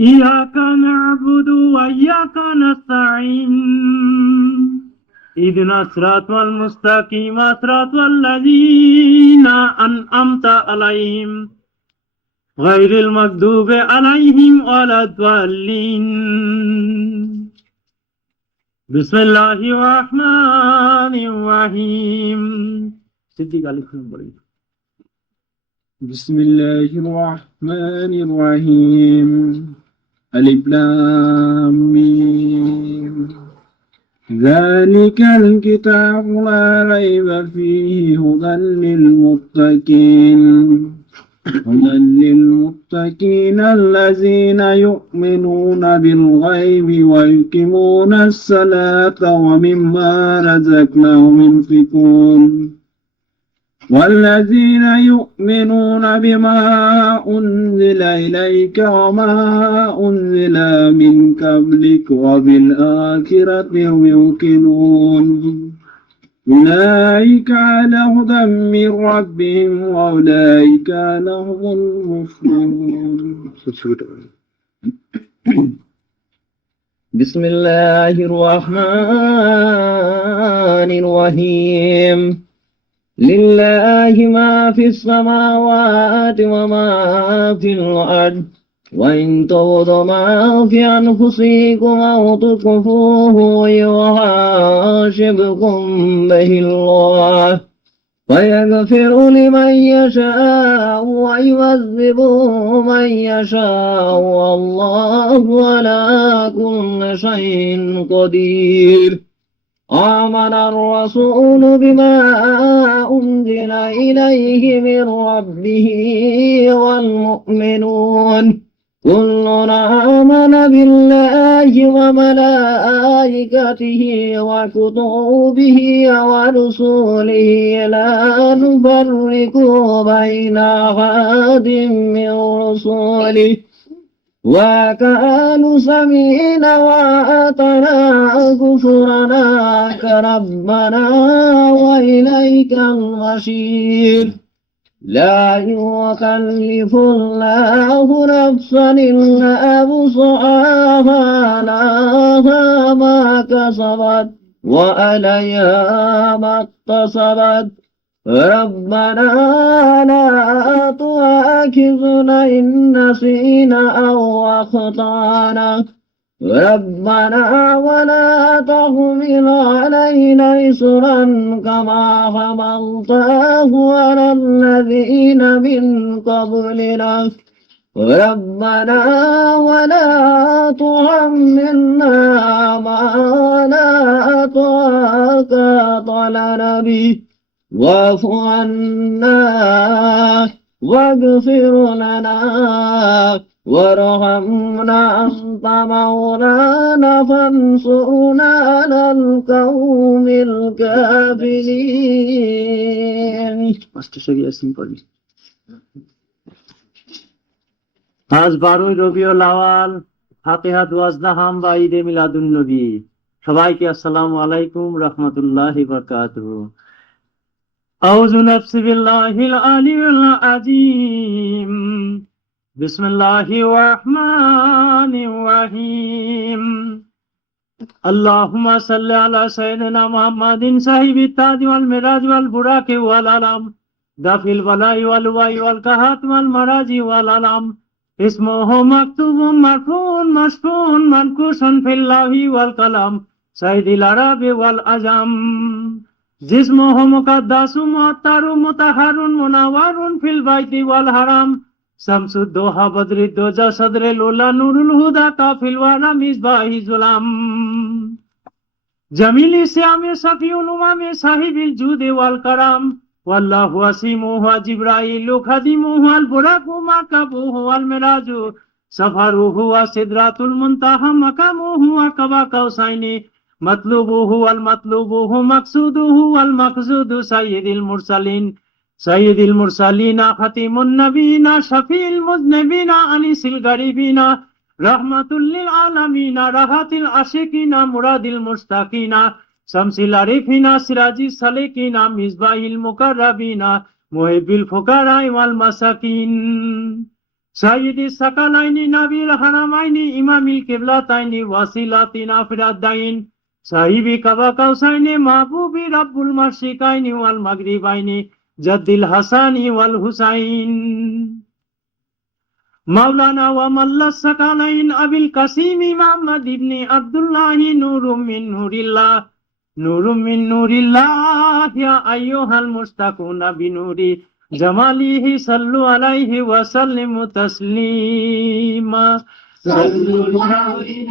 إياك نعبد وإياك نستعين اهدنا الصراط المستقيم صراط الذين أنعمت عليهم غير المغضوب عليهم ولا الضالين بسم الله الرحمن الرحيم صدق عليكم بريد بسم الله الرحمن الرحيم ألف لام ميم ذلك الكتاب لا ريب فيه هدى للمتقين الذين يؤمنون بالغيب ويقيمون الصلاة ومما رزقناهم ينفقون والذين يؤمنون بما أنزل إليك وما أنزل من قبلك وبالآخرة هم يوقنون أولئك على هدى من ربهم وأولئك هم المفلحون. بسم الله الرحمن الرحيم لله ما في السماوات وما في الأرض وإن تبدوا ما في أنفسكم أو تخفوه يحاسبكم به الله فيغفر لمن يشاء ويعذب من يشاء والله على كل شيء قدير. آمن الرسول بما أنزل إليه من ربه والمؤمنون كل آمن بالله وملائكته وكتبه ورسله لا نفرق بين أحد من رسله وكانوا سميعين وأطعنا غفرانك ربنا وإليك المصير. لا يكلف الله نفسا إلا وسعها لها ما كسبت وعليها ما اكتسبت ربنا لا تؤاخذنا إن نسينا أو أخطأنا ربنا ولا تحمل علينا إصرا كما حملته على الذين من قبلنا ربنا ولا تحملنا ما لا طاقة لنا به واعف عنا واغفر لنا وارحمنا أنت مولانا فانصرنا على القوم الكافرين. আজ 12 রবিউল আওয়াল ফাতিহাত ওয়াজদাহাম বা ঈদে মিলাদুন নবী। সবাইকে আসসালামু আলাইকুম রাহমাতুল্লাহি ওয়া বারাকাতুহু। আউযু নাফসি বিল্লাহিল আলিয়্যিল আযীম বিসমিল্লাহির রহমানির রহিম আল্লাহুম্মা সাল্লি আলা সাইয়্যিদিনা মুহাম্মাদিন সাহিবিত তাজ ওয়াল মিরাজ ওয়াল বুরাকি ওয়াল আলাম দাফিল বালাই ওয়াল ওয়াই ওয়াল কাহাত ওয়াল মারাজি ওয়াল আলাম ইসমুহু মাকতুবুন মারফুউন মাসফুউন মানকুশুন ফিল লাহি ওয়াল কালাম সাইয়্যিদিল আরাবি ওয়াল আজাম জিসমুহু মুকাদ্দাসুন মুআত্তারুন মুতাহহারুন মুনাওয়ারুন ফিল বাইতি ওয়াল হারাম শামসুদ দোহা বদরুদ দোজা সদরুল উলা নুরুল হুদা কাফিল ওয়ালা মিসবাহি জুলাম জামিলি সিয়ামে সাফিউল উমামে সাহিবিল জুদে ওয়াল কারাম ওয়াল্লাহু ওয়াসিমুহু জিবরাইলু খাদিমুহু আল বুরাকু মাকাবুহু ওয়াল মিরাজু সাফারুহু ওয়া সিদরাতুল মুনতাহা মাকামুহু ওয়া কাবা কাউসাইনি মাতলুবুহু ওয়াল মাতলুবুহু মাকসুদুহু ওয়াল মাকসুদু সাইয়্যিদিল মুরসালিনা খাতিমুন নবিয়িনা শাফিউল মুযনিবিনা আনিসিল গারিবিনা রাহমাতুল লিল আলামিনা রাহাতিল আশিকিনা মুরাদিল মুশতাকিনা শামসিল আরিফিনা সিরাজিস সালিকিনা মিসবাহিল মুকাররাবিনা মুহিব্বিল ফুকারা ওয়াল মাসাকিন سيد الثقلين نبي الحرمين إمام القبلتين وسيلتنا في الدين صاحب كعبة قوسين محبوب رب المشرقين والمغربين جد الحسن والحسين مولانا وملا الثقلين أبي القاسم محمد بن عبد الله نور من نور الله نور من نور الله يا أيها المشتاقون بنور جماله صلوا عليه وسلموا تسليما صلوا عليه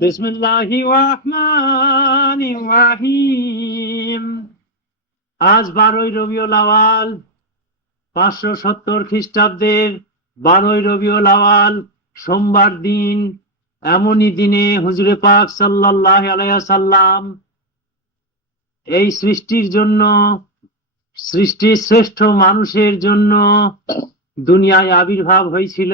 বিসমিল্লাহির রহমানির রহিম। আজ 12ই রবিউল আওয়াল 570 খ্রিস্টাব্দের 12ই রবিউল আওয়াল সোমবার দিন। এমনই দিনে হুজুরে পাক সাল্লাল্লাহু আলাইহি ওয়াসাল্লাম এই সৃষ্টির জন্য, সৃষ্টির শ্রেষ্ঠ মানুষের জন্য দুনিয়ায় আবির্ভাব হয়েছিল।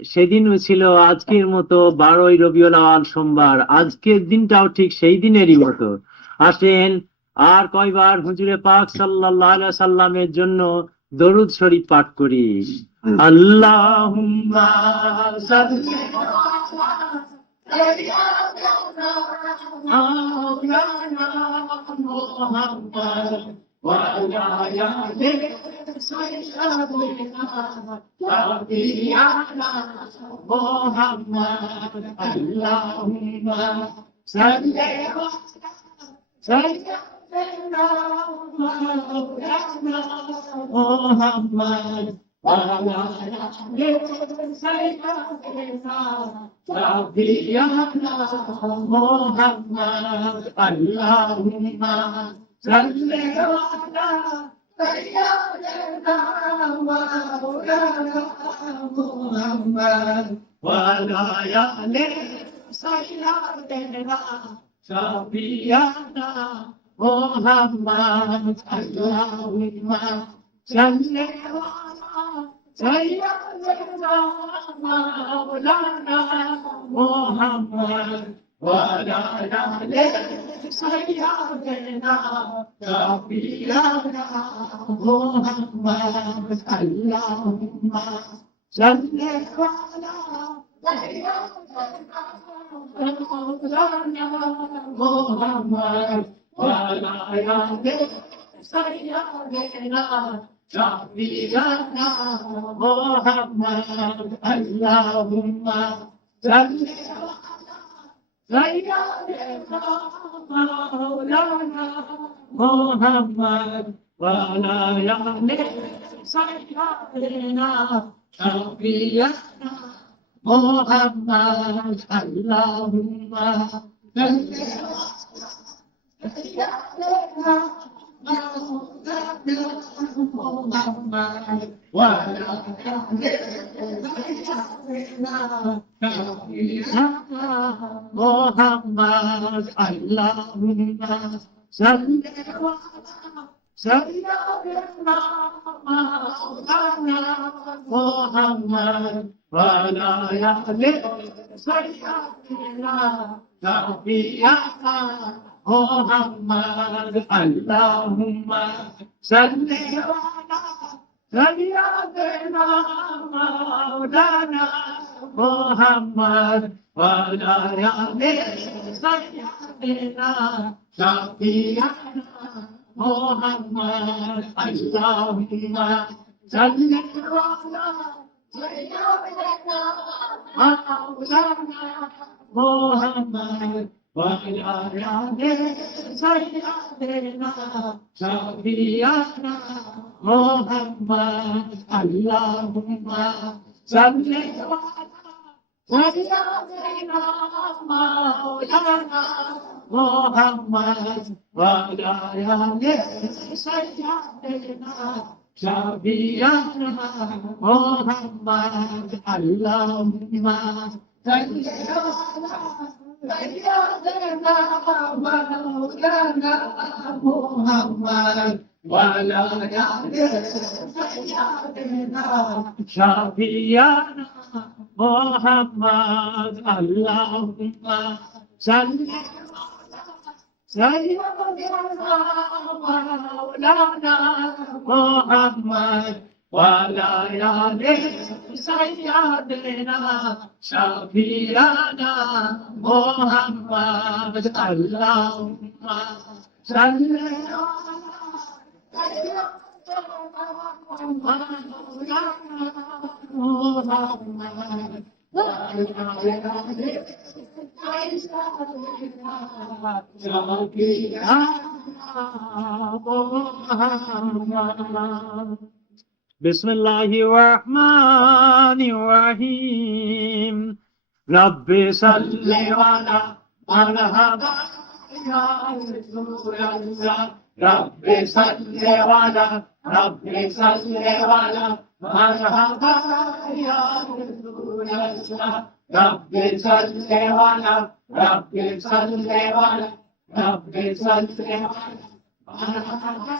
সেদিনও ছিল আজকের মতো 12ই রবিউল আওয়াল সোমবার। আজকের দিনটাও ঠিক সেই দিনেরই মতো। আসেন আর কয়বার হুজুরে পাক সাল্লাল্লাহু আলাইহি সাল্লামের জন্য দরুদ শরীফ পাঠ করি। আল্লাহুম্মা সাল্লি আলা মুহাম্মাদ ওয়া আলা আলি সাইয়্যিদিনা নবিয়ানা মুহাম্মাদ। আল্লাহুম্মা সাল্লি সাইয়্যিদিনা মাওলানা মুহাম্মাদ ওয়া আলা আলি সাইয়্যিদিনা নবিয়ানা মুহাম্মাদ। আল্লাহুম্মা সাল্লি আলা সাইয়্যিদিনা মাওলানা মুহাম্মাদ ওয়া আলা আলি সাইয়্যিদিনা নবিয়ানা মুহাম্মাদ। আল্লাহুম্মা সাল্লি আলা সাইয়্যিদিনা মাওলানা মুহাম্মাদ ওয়া আলা আলি সাইয়্যিদিনা নবিয়ানা মুহাম্মাদ। আল্লাহুম্মা সাল্লি আলা সাইয়্যিদিনা মাওলানা মুহাম্মাদ ওয়া আলা আলি সাইয়্যিদিনা নবিয়ানা মুহাম্মাদ। আল্লাহুম্মা সাল্লি আলা সাইয়্যিদিনা মাওলানা মুহাম্মাদ ওয়া আলা আলি সাইয়্যিদিনা নবিয়ানা মুহাম্মাদ। আল্লাহুম্মা সাল্লি আলা সাইয়্যিদিনা মাওলানা মুহাম্মাদ ওয়া আলা আলি সাইয়্যিদিনা নবিয়ানা মুহাম্মাদ। আল্লাহুম্মা সাল্লি আলা সাইয়্যিদিনা মাওলানা মুহাম্মাদ ওয়া আলা আলি সাইয়্যিদিনা নবিয়ানা মুহাম্মাদ। আল্লাহুম্মা সাল্লি আলা সাইয়্যিদিনা মাওলানা মুহাম্মাদ ওয়া আলা আলি সাইয়্যিদিনা নবিয়ানা মুহাম্মাদ। আল্লাহুম্মা সাল্লি আলা সাইয়্যিদিনা মাওলানা মুহাম্মাদ ওয়া আলা আলি সাইয়্যিদিনা নবিয়ানা মুহাম্মাদ। আল্লাহুম্মা সাল্লি আলা সাইয়্যিদিনা মাওলানা মুহাম্মাদ ওয়া আলা আলি সাইয়্যিদিনা নবিয়ানা মুহাম্মাদ। আল্লাহুম্মা সাল্লি আলা সাইয়্যিদিনা মাওলানা মুহাম্মাদ ওয়া আলা আলি সাইয়্যিদিনা নবিয়ানা মুহাম্মাদ। আল্লাহুম্মা সাল্লি আলা সাইয়্যিদিনা মাওলানা মুহাম্মাদ ওয়া আলা আলি সাইয়্যিদিনা নবিয়ানা মুহাম্মাদ। আল্লাহুম্মা সাল্লি আলা সাইয়্যিদিনা মাওলানা মুহাম্মাদ ওয়া আলা আলি সাইয়্যিদিনা নবিয়ানা মুহাম্মাদ। বিসমিল্লাহির রহমানির রহিম রব্বি সাল্লি আলা মারহাবা ইয়া রাসূলাল্লাহ রব্বি সাল্লি আলা মারহাবা ইয়া রাসূলাল্লাহ রব্বি সাল্লি আলা মারহাবা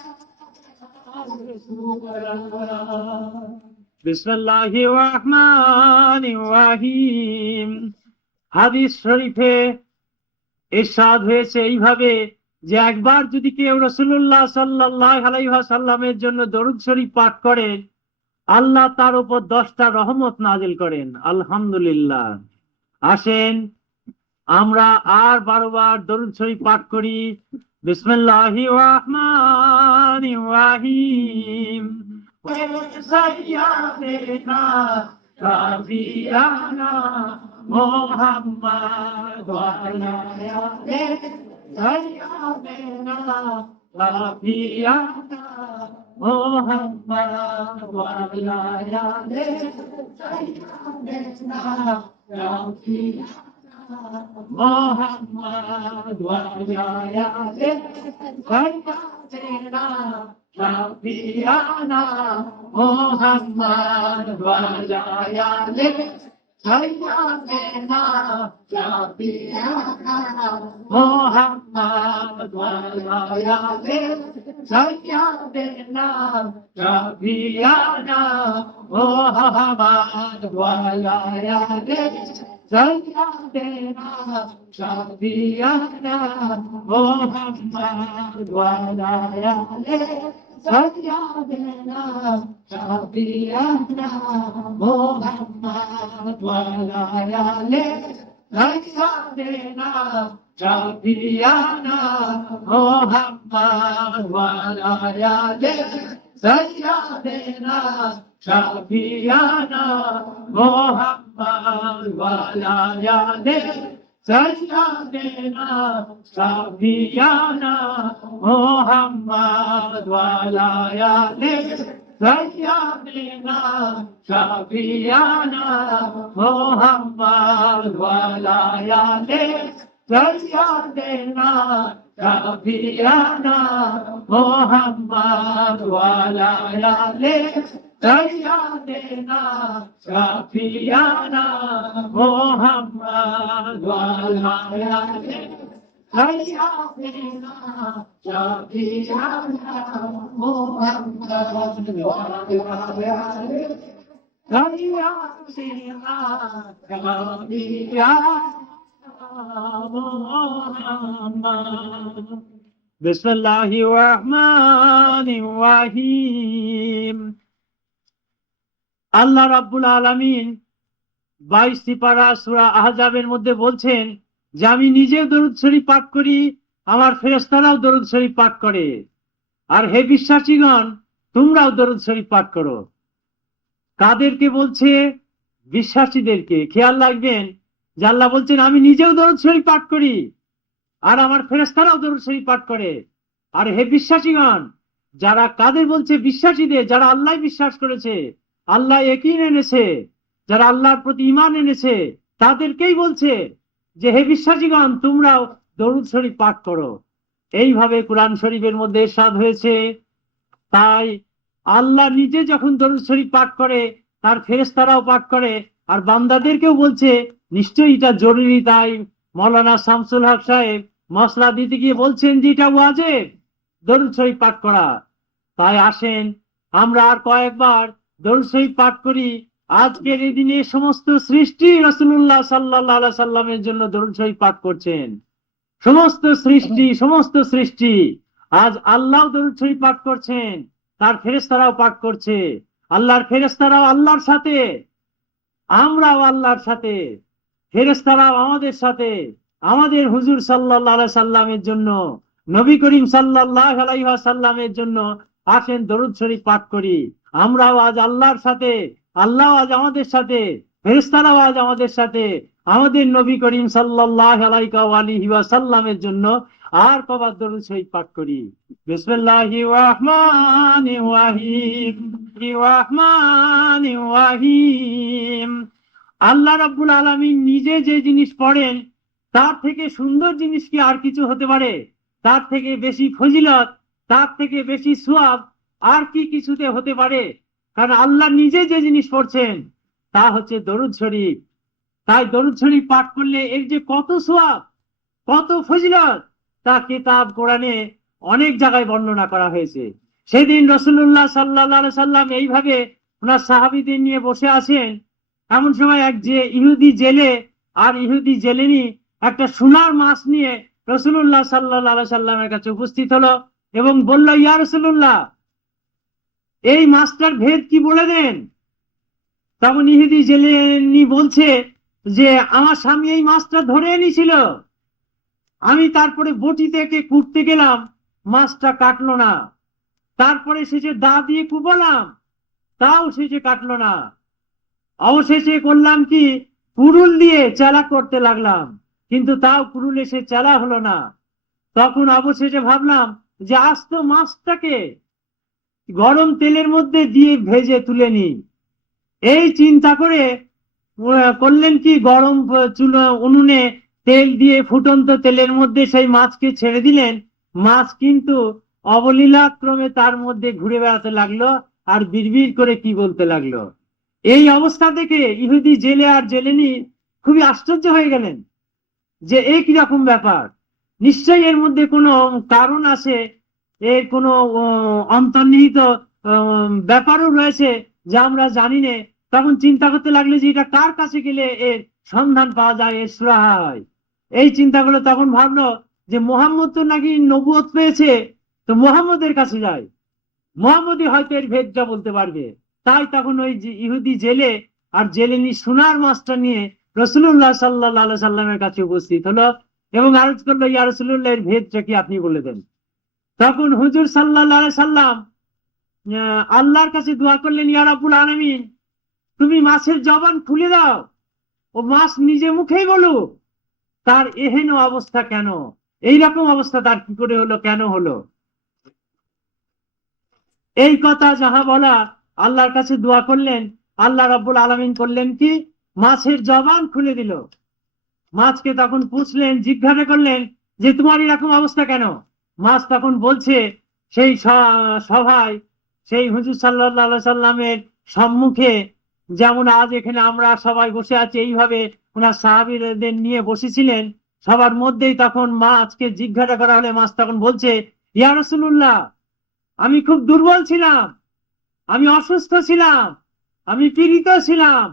বিসমিল্লাহির রহমানির রহিম। হাদিস শরীফে ইরশাদ হয়েছে এইভাবে যে একবার যদি কেউ রাসূলুল্লাহ সাল্লাল্লাহু আলাইহি ওয়াসাল্লামের জন্য দরুদ শরীফ পাঠ করে আল্লাহ তার উপর 10টা রহমত নাজিল করেন। আলহামদুলিল্লাহ। আসেন আমরা আর 12 বার দরুদ শরীফ পাঠ করি। বিসমিল্লাহির রহমানির রহিম সাইয়্যিদানা রাবিয়ানা মুহাম্মদ ওয়া আলা আলিহি সাইয়্যিদানা রাবিয়ানা মুহাম্মদ ওয়া আলা আলিহি সাইয়্যিদানা রাবিয়ানা Muhammad wa alihi sayyidina Shafi'ana Muhammad wa alihi sayyidina Shafi'ana Muhammad wa alihi sayyidina Shafi'ana Muhammad wa alihi Sayyidina Shafi'ana Muhammad wa alihi Sayyidina Shafi'ana Muhammad wa alihi Sayyidina Shafi'ana Muhammad wa alihi Sayyidina Shafi'ana Muhammad wa alihi Sayyidina Shafi'ana Muhammad wa alihi Sayyidina Shafi'ana Muhammad wa alihi Sayyidina Shafi'ana Muhammad wa alihi Sayyidina Shafi'ana Muhammad wa alihi Sayyidina Shafi'ana Muhammad wa alihi Sayyidina Muhammad. Bismillahir Rahmanir Rahim। আল্লাহ রাব্বুল আলামিন 22টি পারা সূরা আহজাবের মধ্যে বলছেন যে আমি নিজেও দরুদ শরীফ পাঠ করি, আমার ফেরেশতারাও দরুদ শরীফ পাঠ করে, আর হে বিশ্বাসীগণ তোমরাও দরুদ শরীফ পাঠ করো। কাদেরকে বলছে? বিশ্বাসীদেরকে। খেয়াল রাখবেন যে আল্লাহ বলছেন আমি নিজেও দরুদ শরীফ পাঠ করি আর আমার ফেরেশতারাও দরুদ শরীফ পাঠ করে। আর হে বিশ্বাসীগণ, যারা কাদের বলছে? বিশ্বাসীদের, যারা আল্লাহ বিশ্বাস করেছে, আল্লাহ ইয়াকিন এনেছে, যারা আল্লাহর প্রতি ঈমান এনেছে, তাদেরকেই বলছে যে হে বিশ্বাসীগণ তোমরাও দরুদ শরীফ পাঠ করো। এইভাবে কোরআন শরীফের মধ্যে ইরশাদ হয়েছে। তাই আল্লাহ নিজে যখন দরুদ শরীফ পাঠ করে তার ফেরেশতারাও পাঠ করে, আর বান্দাদেরকেও বলছে নিশ্চয়ই এটা জরুরি। তাই মাওলানা শামসুল হক সাহেব মসলা দিতে গিয়ে বলছেন যে এটা ওয়াজিব দরুদ শরীফ পাঠ করা। তাই আসেন আমরা আর কয়েকবার দরুদ শরীফ পাঠ করি। আজকের এই দিনে সমস্ত সৃষ্টি রাসূলুল্লাহ সাল্লাল্লাহু আলাইহি সাল্লামের জন্য দরুদ শরীফ পাঠ করছেন। সমস্ত সৃষ্টি আজ আল্লাহ দরুদ শরীফ পাঠ করছেন, তার ফেরেশতারাও পাঠ করছে। আল্লাহর ফেরেশতারাও আল্লাহর সাথে, আমরাও আল্লাহর সাথে, ফেরেশতারাও আমাদের সাথে। আমাদের হুজুর সাল্লাল্লাহু আলাইহি সাল্লামের জন্য, নবী করিম সাল্লাল্লাহু আলাইহি ওয়াসাল্লামের জন্য আসেন দরুদ শরীফ পাঠ করি। আমরাও আজ আল্লাহর সাথে, আল্লাহ আজ আমাদের সাথে, ফেরেশতারাও আজ আমাদের সাথে। আমাদের নবী করিম সাল্লাল্লাহু আলাইহি ওয়াসাল্লামের জন্য আর কবার দরুদ শরীফ পাঠ করি। বিসমিল্লাহির রহমানির রহিম, রহমানির রহিম। আল্লাহ রাব্বুল আলামিন নিজে যে জিনিস পড়েন তার থেকে সুন্দর জিনিস কি আর কিছু হতে পারে? তার থেকে বেশি ফজিলত, তার থেকে বেশি সওয়াব আর কি কিছুতে হতে পারে? কারণ আল্লাহ নিজে যে জিনিস পড়ছেন তা হচ্ছে দরুদ শরীফ। তাই দরুদ শরীফ পাঠ করলে এর যে কত সওয়াব, কত ফজিলত, তা কিতাব কোরআনে অনেক জায়গায় বর্ণনা করা হয়েছে। সেদিন রাসূলুল্লাহ সাল্লাল্লাহু আলাইহি সাল্লাম এইভাবে ওনার সাহাবীদের নিয়ে বসে আছেন। এমন সময় এক যে ইহুদি জেলে আর ইহুদি জেলেনি একটা সোনার মাছ নিয়ে রাসূলুল্লাহ সাল্লাল্লাহু আলাইহি সাল্লামের কাছে উপস্থিত হলো এবং বলল, ইয়া রাসূলুল্লাহ, এই মাছটার ভেদ কি বলে দেন। তখন ইহুদি জেলেনি বলছে যে আমার স্বামী এই মাছটা ধরে এনেছিল, আমি তারপরে বটি থেকে কুটতে গেলাম, মাছটা কাটলো না। তারপরে সে যে দা দিয়ে কুপালাম, তাও সে যে কাটলো না। অবশেষে করলাম কি, কুড়ুল দিয়ে চালা করতে লাগলাম, কিন্তু তাও কুড়ুল এসে চালা হলো না। তখন অবশেষে ভাবলাম যে আজ তো মাছটাকে গরম তেলের মধ্যে দিয়ে ভেজে তুলে নি। এই চিন্তা করে করলেন কি, গরম চুলো উনুনে তেল দিয়ে ফুটন্ত তেলের মধ্যে সেই মাছকে ছেড়ে দিলেন। মাছ কিন্তু অবলীলাক্রমে তার মধ্যে ঘুরে বেড়াতে লাগলো আর বিড়বিড় করে কি বলতে লাগলো। এই অবস্থা দেখে ইহুদি জেলে আর জেলেনি খুবই আশ্চর্য হয়ে গেলেন যে এই কি রকম ব্যাপার, নিশ্চয়ই এর মধ্যে কোনো কারণ আছে, এর কোনো অন্তর্নিহিত ব্যাপারও রয়েছে যা আমরা জানি না। তখন চিন্তা করতে লাগলো যে এটা কার কাছে গেলে এর সন্ধান পাওয়া যায়, এর সুরাহা হয়। এই চিন্তাগুলো তখন ভাবলো যে মুহাম্মদ তো নাকি নবুয়ত পেয়েছে, তো মুহাম্মদের কাছে যায়, মুহাম্মদই হয়তো এর ভেদটা বলতে পারবে। তাই তখন ওই ইহুদি জেলে আর জেলেনি সোনার মাছটা নিয়ে রাসূলুল্লাহ সাল্লাল্লাহু আলাইহি সাল্লামের কাছে উপস্থিত হলো এবং আরজ করলো, ইয়া রাসূলুল্লাহ, এর ভেদটা কি আপনি বলে দেন। তখন হুজুর সাল্লাল্লাহু আলাইহি সাল্লাম আল্লাহর কাছে দোয়া করলেন, ইয়া রাব্বুল আলামিন, তুমি মাছের জবান খুলে দাও, ও মাছ নিজে মুখেই বলুক তার এহেন অবস্থা কেন, এইরকম অবস্থা তার কি করে হলো, কেন হলো। এই কথা যাহা বলা আল্লাহর কাছে দোয়া করলেন, আল্লাহ রাব্বুল আলামিন করলেন কি, মাছের জবান খুলে দিল। মাছকে তখন পুছলেন, জিজ্ঞাসা করলেন যে তোমার এরকম অবস্থা কেন। মাছ তখন বলছে, সেই সভায় সেই হুজুর সাল্লাল্লাহু আলাইহি সাল্লামের সম্মুখে যেমন আজ এখানে আমরা সবাই বসে আছি, এইভাবে ওনার সাহাবীদের নিয়ে বসেছিলেন, সবার মধ্যেই তখন মাছকে জিজ্ঞাসা করা হলে মাছ তখন বলছে, ইয়া রাসূলুল্লাহ, আমি খুব দুর্বল ছিলাম, আমি অসুস্থ ছিলাম, আমি পীড়িত ছিলাম,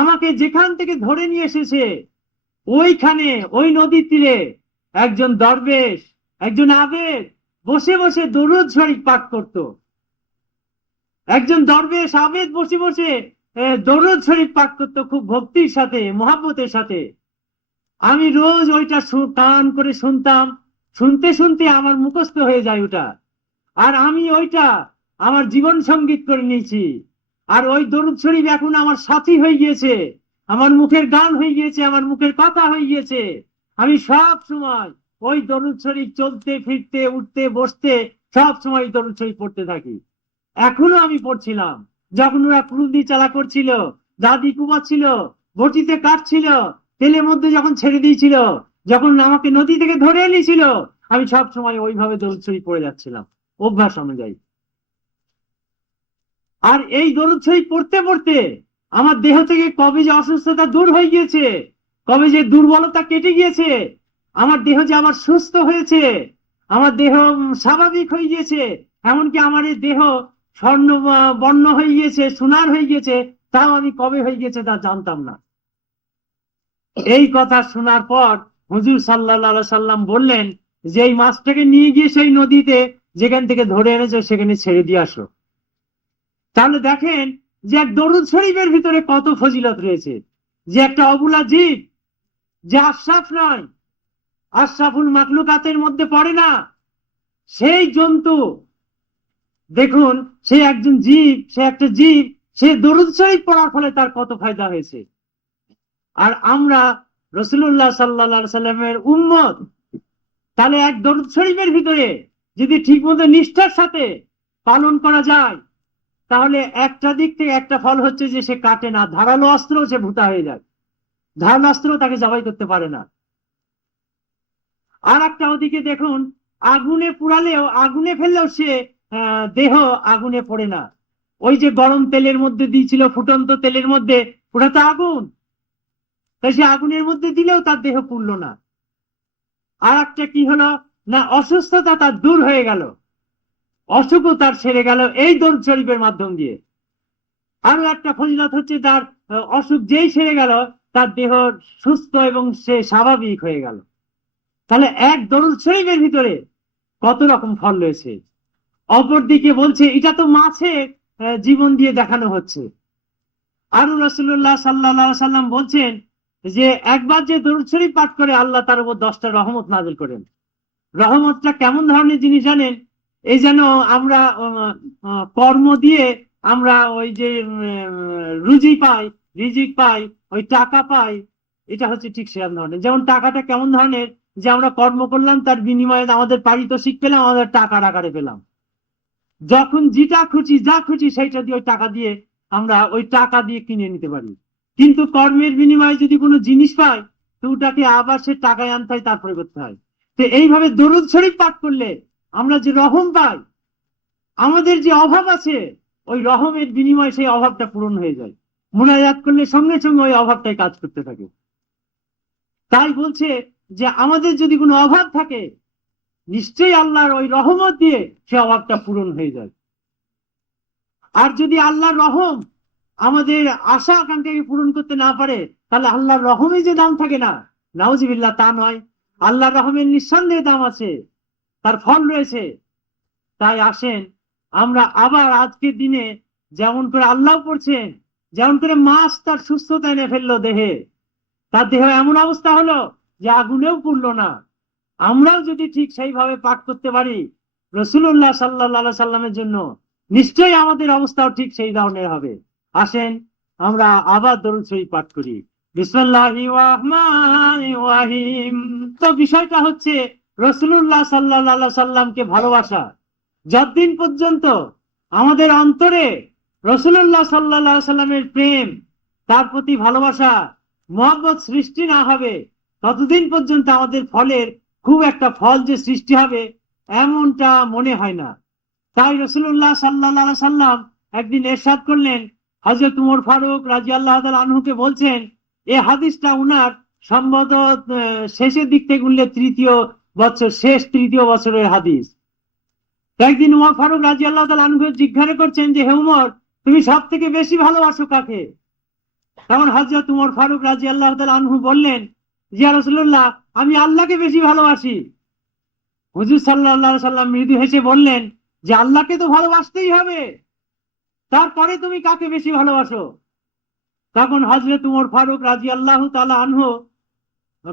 আমাকে যেখান থেকে ধরে নিয়ে এসেছে ওইখানে ওই নদীর তীরে একজন দরবেশ, একজন আবেদ বসে বসে দরুদ শরীফ পাঠ করত। একজন দরবেশ আবেদ বসে বসে দরুদ শরীফ পাঠ করত খুব ভক্তির সাথে, মহব্বতের সাথে। আমি রোজ ওইটা কান করে শুনতাম, শুনতে শুনতে আমার মুখস্থ হয়ে যায় ওটা, আর আমি ওইটা আমার জীবন সঙ্গীত করে নিয়েছি। আর ওই দরুদ শরীফ এখন আমার সাথী হয়ে গিয়েছে, আমার মুখের গান হয়ে গিয়েছে, আমার মুখের কথা হয়ে গিয়েছে। আমি সব সময় ওই দরুদ শরীফ চলতে ফিরতে উঠতে বসতে সব সময় দরুদ শরীফ পড়তে থাকি। এখনো আমি পড়ছিলাম, যখন ওরা কুড়ুল চালা করছিল, দাদি কুবাচ্ছিল, বটিতে কাটছিল, তেলের মধ্যে যখন ছেড়ে দিয়েছিল, যখন আমাকে নদী থেকে ধরে এনেছিল, আমি সব সময় ওইভাবে দরুদ শরীফ পড়ে যাচ্ছিলাম অভ্যাস অনুযায়ী। আর এই দরুদ শরীফ পড়তে পড়তে আমার দেহ থেকে কবে যে অসুস্থতা দূর হয়ে গিয়েছে, কবে যে দুর্বলতা কেটে গিয়েছে, আমার দেহ যে আবার সুস্থ হয়েছে, আমার দেহ স্বাভাবিক হয়ে গিয়েছে, এমনকি আমার এই দেহ স্বর্ণ বর্ণ হয়ে গিয়েছে, সোনার হয়ে গিয়েছে, তাও আমি কবে হয়ে গিয়েছে তা জানতাম না। এই কথা শোনার পর হুজুর সাল্লাল্লাহু আলাইহি সাল্লাম বললেন যে এই মাছটাকে নিয়ে গিয়ে সেই নদীতে যেখান থেকে ধরে এনেছে সেখানে ছেড়ে দিয়ে আসো। তাহলে দেখেন যে এক দরুদ শরীফের ভিতরে কত ফজিলত রয়েছে, যে একটা অবুলা জীব, যে আশরাফ নয়, আশরাফুল মাখলুকাতের মধ্যে পড়ে না, সেই জন্তু, দেখুন সে একজন জীব, সে একটা জীব, সে দরুদ শরীফ পড়ার ফলে তার কত ফায়দা হয়েছে। আর আমরা রাসূলুল্লাহ সাল্লাল্লাহু আলাইহি সাল্লামের উম্মত, তাহলে এক দরুদ শরীফের ভিতরে যদি ঠিকমতো নিষ্ঠার সাথে পালন করা যায়, তাহলে একটা দিক থেকে একটা ফল হচ্ছে যে সে কাটে না, ধারালো অস্ত্র সে ভূতা হয়ে যায়, ধারালো অস্ত্র তাকে জবাই করতে পারে না। আর একটা ওদিকে দেখুন, আগুনে পুড়ালেও, আগুনে ফেললেও সে দেহ আগুনে পড়ে না। ওই যে গরম তেলের মধ্যে দিয়েছিল, ফুটন্ত তেলের মধ্যে, ওটা তো আগুন, তাই সে আগুনের মধ্যে দিলেও তার দেহ পুড়ল না। আর একটা কি হলো না, অসুস্থতা তার দূর হয়ে গেল, অসুখও তার সেরে গেল এই দরুদ শরীফের মাধ্যম দিয়ে। আরো একটা ফজিলত হচ্ছে তার অসুখ যেই সেরে গেল, তার দেহ সুস্থ এবং সে স্বাভাবিক হয়ে গেল। তাহলে এক দরুদ শরীফের ভিতরে কত রকম ফল রয়েছে। অপরদিকে বলছে এটা তো মাছের জীবন দিয়ে দেখানো হচ্ছে। আর রাসূলুল্লাহ সাল্লাল্লাহু আলাইহি সাল্লাম বলছেন যে একবার যে দরুদ শরীফ পাঠ করে আল্লাহ তার উপর 10টা রহমত নাযিল করেন। রহমতটা কেমন ধরনের জিনিস জানেন? এই যেন আমরা কর্ম দিয়ে আমরা ওই যে রুজি পাই, রিজিক পাই, ওই টাকা পাই, এটা হচ্ছে ঠিক সেরকম ধরনের। যেমন টাকাটা কেমন ধরনের, যে আমরা কর্ম করলাম, তার বিনিময়ে আমাদের পারিতোষিক পেলাম, আমাদের টাকার আকারে পেলাম। যখন যেটা খুশি যা খুশি সেইটা দিয়ে ওই টাকা দিয়ে আমরা ওই টাকা দিয়ে কিনে নিতে পারি। কিন্তু কর্মের বিনিময়ে যদি কোনো জিনিস পাই, তো ওটাকে আবার সে টাকায় আনতে হয়, তারপরে করতে হয়। তো এইভাবে দরুদ শরীফ পাঠ করলে আমরা যে রহম পাই, আমাদের যে অভাব আছে, ওই রহমের বিনিময়ে সেই অভাবটা পূরণ হয়ে যায়। মুনাজাত করলে সঙ্গে সঙ্গে ওই অভাবটাই কাজ করতে থাকে। তাই বলছে যে আমাদের যদি কোনো অভাব থাকে, নিশ্চয়ই আল্লাহর ওই রহমত দিয়ে সে অভাবটা পূরণ হয়ে যায়। আর যদি আল্লাহর রহম আমাদের আশা আকাঙ্ক্ষাকে পূরণ করতে না পারে, তাহলে আল্লাহর রহমে যে দাম থাকে না, নাউজুবিল্লাহ, তা নয়। আল্লাহর রহমের নিঃসন্দেহে দাম আছে, তার ফল রয়েছে। তাই আসেন আমরা আবার আজকের দিনে যেমন করে আল্লাহ পড়ছেন, যেমন করে মাছ তার সুস্থতা এনে ফেললো দেহে, তার দেহ এমন অবস্থা হলো যে আগুনেও পুড়লো না, আমরাও যদি ঠিক সেইভাবে পাঠ করতে পারি রাসূলুল্লাহ সাল্লাল্লাহু আলাইহি সাল্লামের জন্য, নিশ্চয়ই আমাদের অবস্থাও ঠিক সেই ধরনের হবে। আসেন আমরা আবার দরুদ শরীফ পাঠ করি। বিসমিল্লাহির রহমানির রহিম। তো বিষয়টা হচ্ছে রাসূলুল্লাহ সাল্লাল্লাহু আলাইহি সাল্লামকে ভালোবাসা। যতদিন পর্যন্ত আমাদের অন্তরে রাসূলুল্লাহ সাল্লাল্লাহু আলাইহি সাল্লামের প্রেম, তার প্রতি ভালোবাসা, মহব্বত সৃষ্টি না হবে, ততদিন পর্যন্ত আমাদের ফলের খুব একটা ফল যে সৃষ্টি হবে এমনটা মনে হয় না। তাই রাসূলুল্লাহ সাল্লাল্লাহু আলাইহি সাল্লাম একদিন ইরশাদ করলেন, হযরত উমর ফারুক রাদিয়াল্লাহু তাআলা আনহুকে বলছেন, এই হাদিসটা উনার সম্ভবত শেষের দিক থেকে উঠলে তৃতীয় বছরের হাদিস। একদিন উমর ফারুক রাদিয়াল্লাহু তাআলা আনহু জিজ্ঞাসা করছেন যে, হে উমর, তুমি সব থেকে বেশি ভালোবাসো কাকে? তখন হযরত উমর ফারুক রাদিয়াল্লাহু তাআলা আনহু বললেন, ইয়া রাসূলুল্লাহ, আমি আল্লাহকে বেশি ভালোবাসি। হুজুর সাল্লাল্লাহু আলাইহি সাল্লাম মৃদু হেসে বললেন যে আল্লাহকে তো ভালোবাসতেই হবে, তারপরে তুমি কাকে বেশি ভালোবাসো? তখন হযরত উমর ফারুক রাদিয়াল্লাহু তাআলা আনহু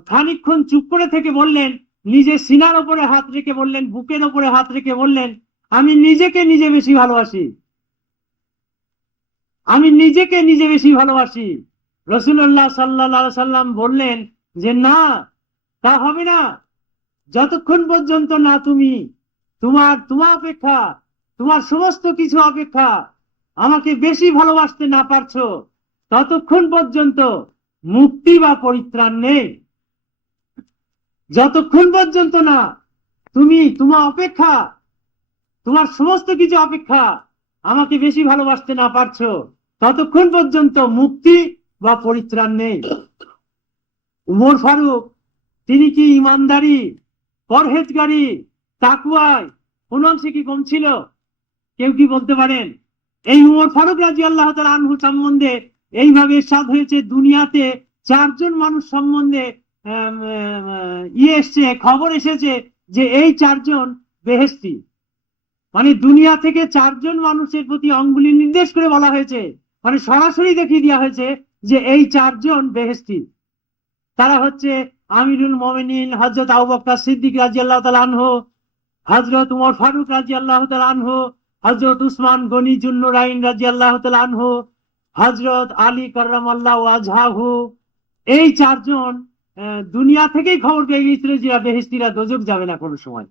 খানিকক্ষণ চুপ করে থেকে বললেন, নিজের সিনার উপরে হাত রেখে বললেন, বুকের উপরে হাত রেখে বললেন, আমি নিজেকে নিজে বেশি ভালোবাসি, আমি নিজেকে নিজে বেশি ভালোবাসি। রাসূলুল্লাহ সাল্লাল্লাহু আলাইহি সাল্লাম বললেন যে না, তা হবে না। যতক্ষণ পর্যন্ত না তুমি তোমার অপেক্ষা, তোমার সমস্ত কিছু অপেক্ষা আমাকে বেশি ভালোবাসতে না পারছো, ততক্ষণ পর্যন্ত মুক্তি বা পরিত্রাণ নেই। যতক্ষণ পর্যন্ত না তুমি তোমার সমস্ত কিছু অপেক্ষা আমাকে বেশি ভালোবাসতে না পারছো, ততক্ষণ পর্যন্ত মুক্তি বা পরিত্রাণ নেই। উমর ফারুক তিনি কি ইমানদারি, পরহেজগারি, তাকওয়ায় কোন অংশে কি কম ছিল? কেউ কি বলতে পারেন? এই উমর ফারুক রাদিয়াল্লাহু তাআলা আনহু সম্বন্ধে এইভাবে ইরশাদ হয়েছে, দুনিয়াতে 4 জন মানুষ সম্বন্ধে খবর এসেছে যে এই 4 জন বেহেশতি। মানে দুনিয়া থেকে 4 জন মানুষের প্রতি আঙ্গুলি নির্দেশ করে বলা হয়েছে, মানে সরাসরি দেখিয়ে দেওয়া হয়েছে যে এই 4 জন বেহেশতি। তারা হচ্ছে আমিরুল মুমিনিন হযরত আবু বকর সিদ্দিক রাদিয়াল্লাহু তাআলা আনহু, হযরত উমর ফারুক রাদিয়াল্লাহু তাআলা আনহু, হযরত উসমান গনি জুন্নুরাইন রাদিয়াল্লাহু তাআলা আনহু, হযরত আলী কাররামাল্লাহু ওয়াজহাহু। এই 4 জন দুনিয়া থেকেই খবর পেয়ে গিয়েছিল যে বেহেশতিরা দোজক যাবে না কোনো সময়।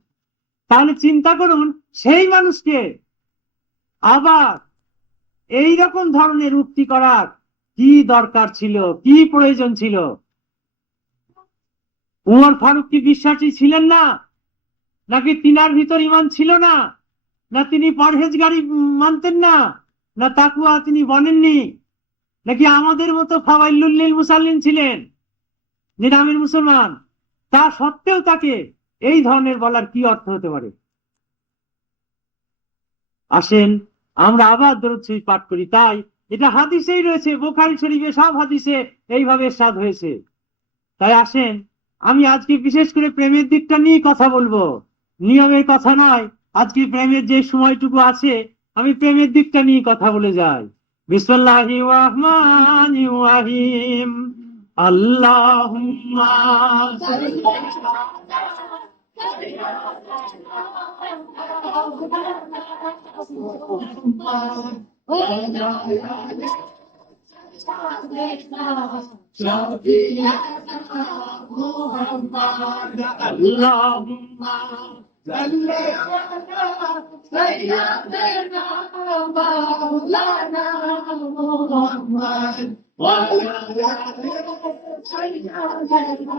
তাহলে চিন্তা করুন, সেই মানুষকে আবার এই রকম ধরনের উক্তি করার কি দরকার ছিল, কি প্রয়োজন ছিল? উমর ফারুক কি বিশ্বাসী ছিলেন না, নাকি তিনার ভিতর ঈমান ছিল না, না তিনি পরহেজগারি মানতেন না, না তাকওয়া তিনি বনেননি, নাকি আমাদের মতো ফাওয়াইলুল লিল মুসাল্লিন ছিলেন, নিরামির মুসলমান? তা সত্ত্বেও তাকে এই ধরনের বলার কি অর্থ হতে পারে? আসেন আমরা আবার দরুদ শরীফ পাঠ করি। তাই এটা হাদিসেই রয়েছে, বুখারী শরীফে সব হাদিসে এইভাবে ইরশাদ হয়েছে। তাই আসেন আমি আজকে বিশেষ করে প্রেমের দিকটা নিয়ে কথা বলবো, নিয়মের কথা নয়। আজকে প্রেমের যে সময়টুকু আছে আমি প্রেমের দিকটা নিয়ে কথা বলে যাই। বিসমিল্লাহির রহমানির রহিম। আল্লাহুম্মা আল্লাহুম্মা সাল্লি আলা সাইয়্যিদিনা মাওলানা মুহাম্মদ ওয়া আলা আলি সাইয়্যিদিনা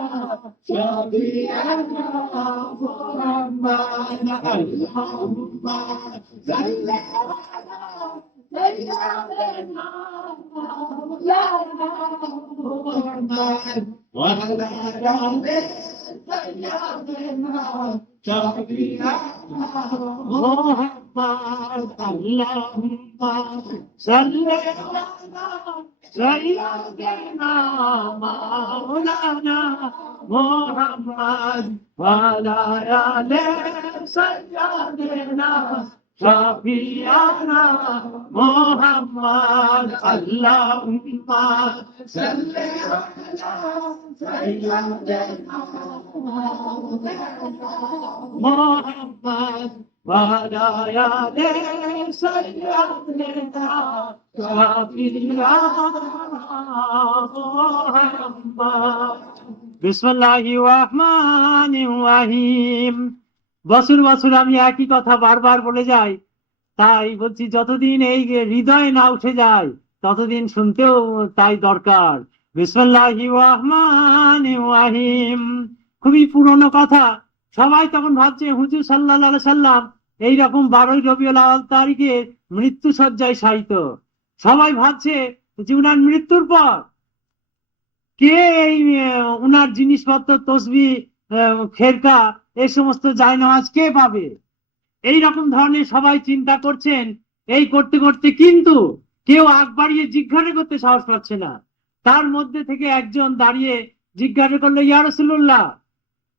শাফি'িনা মুহাম্মদ। আল্লাহুম্মা সাল্লি আলা সাইয়্যিদিনা মাওলানা মুহাম্মদ ওয়া আলা আলি সাইয়্যিদিনা শাফি'িনা মুহাম্মদ। আল্লাহুম্মা সাল্লি আলা সাইয়্যিদিনা মাওলানা মুহাম্মদ ওয়া আলা আলি সাইয়্যিদিনা শাফি'িনা মুহাম্মদ। আল্লাহুম্মা সাল্লি আলা সাইয়্যিদিনা মুহাম্মদ ওয়া আলা আলি সাইয়্যিদিনা শাফি'িনা মুহাম্মদ। বিসমিল্লাহির রহমানির রহিম। বছর বছর আমি একই কথা বারবার বলে যাই, তাই বলছি যতদিন এই হৃদয়ে না উঠে যায় ততদিন শুনতেও তাই দরকার। বিসমিল্লাহির রহমানির রহিম। খুবই পুরনো কথা। সবাই তখন ভাবছে হুজুর সাল্লাল্লাহু আলাইহি সাল্লাম এইরকম 12ই রবিউল আউয়াল তারিখে মৃত্যু শয্যায় শায়িত। সবাই ভাবছে যে উনার মৃত্যুর পর কে এই উনার জিনিসপত্র তসবিহ খেরকা এই সমস্ত জায়নামাজ কে পাবে, এই রকম ধরনের সবাই চিন্তা করছেন। এই করতে করতে কিন্তু কেউ আগ বাড়িয়ে জিজ্ঞাসা করতে সাহস পাচ্ছে না। তার মধ্যে থেকে একজন দাঁড়িয়ে জিজ্ঞাসা করলো, ইয়া রাসূলুল্লাহ,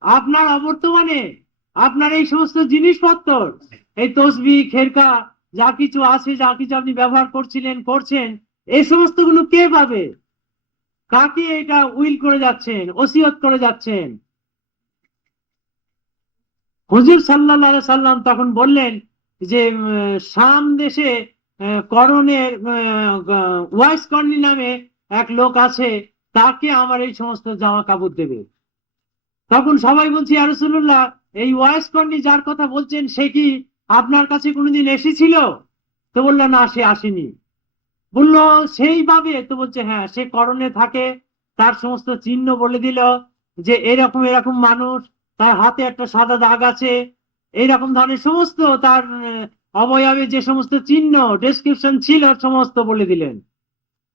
আপনার অবর্তমানে আপনার এই সমস্ত জিনিসপত্র, এই তসবিহ খেরকা যা কিছু আছে, যা কিছু আপনি ব্যবহার করছিলেন করছেন, এই সমস্ত গুলো কে পাবে? কাকে এটা উইল করে যাচ্ছেন, ওসিয়ত করে যাচ্ছেন? হুজুর সাল্লাল্লাহু আলাইহি সাল্লাম তখন বললেন যে শাম দেশে করণের ওয়াইস কর্নি নামে এক লোক আছে, তাকে আমার এই সমস্ত জামা কাপড় দেবে। তখন সবাই বলছে, ইয়া রাসূলুল্লাহ, এই ওয়াইস কর্নি যার কথা বলছেন সে কি আপনার কাছে কোনোদিন এসেছিল? তো বললো, না, সে আসেনি। বললো, সেইভাবে? তো বলছে, হ্যাঁ, সে করণে থাকে। তার সমস্ত চিহ্ন বলে দিল যে এরকম এরকম মানুষ, তার হাতে একটা সাদা দাগ আছে, এইরকম ধরনের সমস্ত তার অবয়বে যে সমস্ত চিহ্ন ডেসক্রিপশন ছিল সমস্ত বলে দিলেন।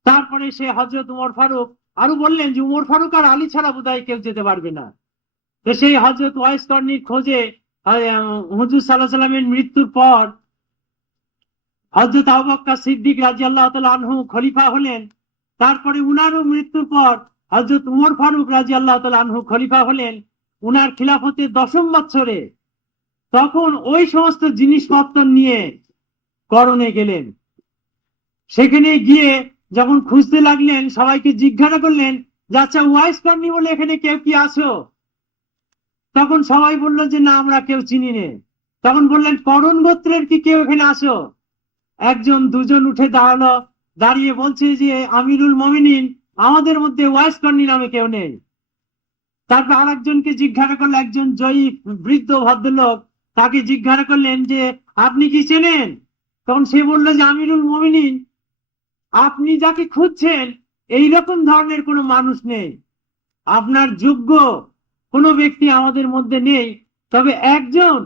তারপরে সে হযরত উমর ফারুক আরো বললেন যে উমর ফারুক আর আলী ছাড়া বোধহয় কেউ যেতে পারবে না। তো সেই হযরত ওয়াইস কর্নির খোঁজে হুজুর সাল্লাল্লাহু আলাইহি সাল্লামের মৃত্যুর পর হযরত আবু বকর সিদ্দিক রাদিয়াল্লাহু তাআলা আনহু খলিফা হলেন। তারপরে উনারও মৃত্যুর পর হযরত উমর ফারুক রাদিয়াল্লাহু তাআলা আনহু খলিফা হলেন। উনার খিলাফতের 10ম বছরে তখন ওই সমস্ত জিনিসপত্র নিয়ে করণে গেলেন। সেখানে গিয়ে যখন খুঁজতে লাগলেন, সবাইকে জিজ্ঞাসা করলেন যে আচ্ছা, ওয়াইস কর্নি বলে এখানে কেউ কি আছো? তখন সবাই বললো যে না, আমরা কেউ চিনি নে। তখন বললেন, করণ গোত্রের কি কেউ এখানে আসো? একজন দুজন উঠে দাঁড়ালো, দাঁড়িয়ে বলছে যে আমিরুল মুমিনিন, আমাদের মধ্যে ওয়াইস কর্নি নামে কেউ নেই। তারপর আরেকজনকে জিজ্ঞাসা করলো, একজন জয়ী বৃদ্ধ ভদ্রলোক, তাকে জিজ্ঞাসা করলেন যে আপনি কি চেনেন? তখন সে বললো যে আমিরুল মুমিনিন, আপনি যাকে খুঁজছেন এইরকম ধরনের কোনো মানুষ নেই, আপনার যোগ্য কোনো ব্যক্তি আমাদের মধ্যে নেই, তবে একজন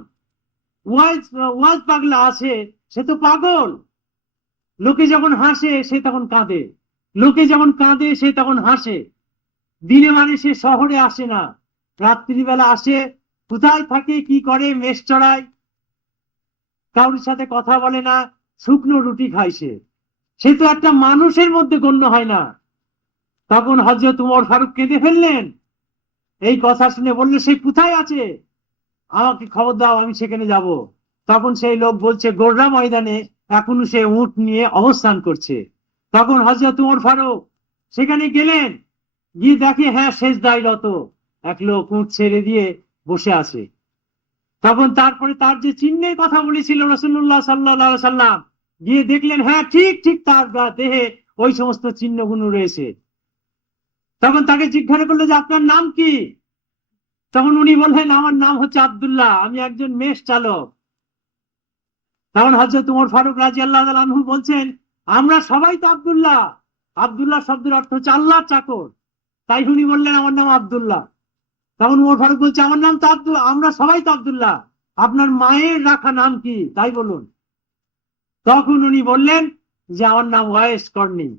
ওয়াজ ওয়াজ পাগলা আছে, সে তো পাগল। লোকে যখন হাসে সে তখন কাঁদে, লোকে যখন কাঁদে সে তখন হাসে। দিনে মানে সে শহরে আসে না, রাত্রিবেলা আসে, কোথায় থাকে কি করে, মেষ চড়ায়, কারোর সাথে কথা বলে না, শুকনো রুটি খায়। সে তো একটা মানুষের মধ্যে গণ্য হয় না। তখন হযরত উমর ফারুক কেঁদে ফেললেন। এই কথা শুনে বললে, সে কোথায় আছে, আমাকে খবর দাও, আমি সেখানে যাব। তখন সেই লোক বলছে গোররা ময়দানে এখনো সে উট নিয়ে অবস্থান করছে। তখন হযরত উমর ফারুক সেখানে গেলেন, গিয়ে দেখে হ্যাঁ সেজদায় রত এক লোক উট ছেড়ে দিয়ে বসে আছে। তখন তারপরে তার যে চিহ্নের কথা বলেছিল রাসূলুল্লাহ সাল্লাল্লাহু আলাইহি সাল্লাম, গিয়ে দেখলেন হ্যাঁ ঠিক ঠিক তার দেহে ওই সমস্ত চিহ্নগুলো রয়েছে। তখন তাকে জিজ্ঞাসা করলো যে আপনার নাম কি? তখন উনি বললেন আমার নাম হচ্ছে আব্দুল্লাহ, আমি একজন মেষ চালক। তখন হযরত উমর ফারুক রাদিয়াল্লাহু তাআলা আনহু বলছেন, আমরা সবাই তো আব্দুল্লাহ। আব্দুল্লাহ শব্দের অর্থ হচ্ছে আল্লাহর চাকর, তাই উনি বললেন আমার নাম আব্দুল্লাহ। তখন উমর ফারুক বলছে আমার নাম তো আব্দুল্লাহ, আমরা সবাই তো আব্দুল্লাহ, আপনার মায়ের রাখা নাম কি তাই বলুন। তখন উনি বললেন যে আমার নাম ওয়াইস কর্নি।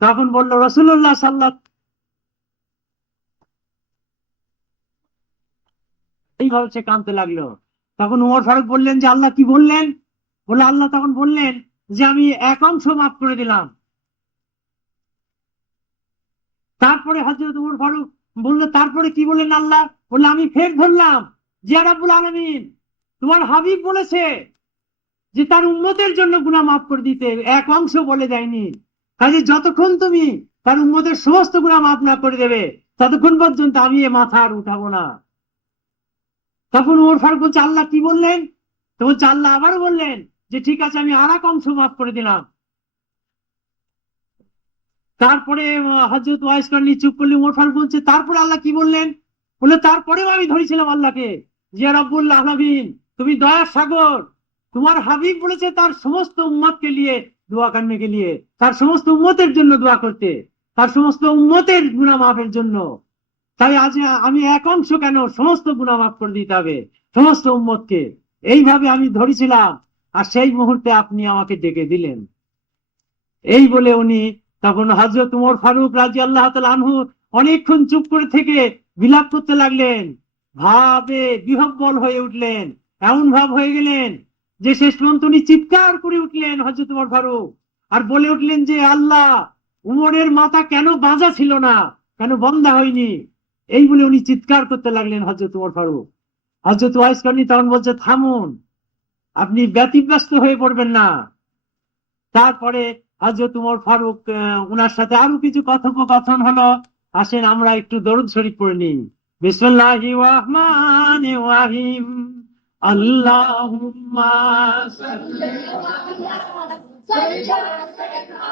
তখন বলল রাসূলুল্লাহ সাল্লাল্লাহু এইভাবে সে কাঁদতে লাগলো। তখন উমর ফারুক বললেন যে আল্লাহ কি বললেন? বলে আল্লাহ তখন বললেন যে আমি এক অংশ মাফ করে দিলাম। তারপরে হযরত উমর ফারুক বলল তারপরে কি বললেন আল্লাহ? বললে আমি ফের ধরলাম যে ইয়া রাব্বুল আলামিন, তোমার হাবিব বলেছে যে তার উম্মতের জন্য গুনাহ মাফ করে দিতে, এক অংশ বলে দেয়নি। কাজে যতক্ষণ তুমি তার উম্মতের সমস্ত গুনাহ মাফ না করে দেবে ততক্ষণ পর্যন্ত আমি এ মাথা আর উঠাবো না। তখন উমর ফারুক বলছে আল্লাহ কি বললেন? তো বলছে আল্লাহ আবারও বললেন যে ঠিক আছে আমি আর এক অংশ মাফ করে দিলাম। তারপরে হযরত ওয়াইস কর্নি চুপ করলে উমর ফারুক বলছে তারপরে আল্লাহ কি বললেন? বলে তারপরেও আমি ধরেছিলাম আল্লাহকে যে ইয়া রাব্বুল আলামিন, তুমি দয়ার সাগর, তোমার হাবিব বলেছে তার সমস্ত উম্মতকে নিয়ে দোয়া করতে গিয়ে, তার সমস্ত উম্মতের জন্য দোয়া করতে, তার সমস্ত উম্মতের গুনাহ মাফের জন্য। তাই আজ আমি এক অংশ কেন, সমস্ত গুনাহ মাফ করে দিতে হবে সমস্ত উম্মতকে। এইভাবে আমি ধরেছিলাম, আর সেই মুহূর্তে আপনি আমাকে ডেকে দিলেন। এই বলে উনি তখন হযরত উমর ফারুক রাদিয়াল্লাহু তাআলা আনহু অনেকক্ষণ চুপ করে থেকে বিলাপ করতে লাগলেন, ভাবে বিহ্বল হয়ে উঠলেন, এমন ভাব হয়ে গেলেন যে শেষ পর্যন্ত উনি চিৎকার করে উঠলেন হযরত উমর ফারুক, আর বলে উঠলেন যে আল্লাহ, উমরের মাথা কেন বাঁধা ছিল না, কেন বন্ধা হয়নি? এই বলে উনি চিৎকার করতে লাগলেন হযরত উমর ফারুক। হযরত ওয়াইস কর্নি তখন বলছে থামুন, আপনি ব্যতিব্যস্ত হয়ে পড়বেন না। তারপরে হযরত উমর ফারুক ওনার সাথে আরো কিছু কথোপকথন হলো। আসেন আমরা একটু দরুদ শরীফ পড়ে নিই। বিসমিল্লাহির রহমানির রহিম। আল্লাহুম্মা সাল্লি আলা সাইয়্যিদিনা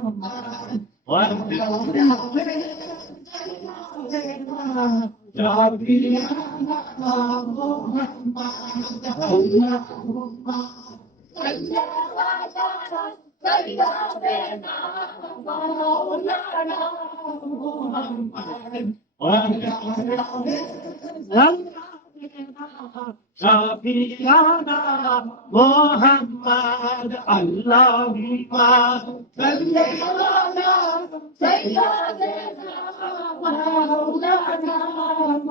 মুহাম্মাদ ওয়া শাফিয়ানা মুহাম্মদ আল্লাহুম্মা সাল্লি আলা সাইয়্যিদিনা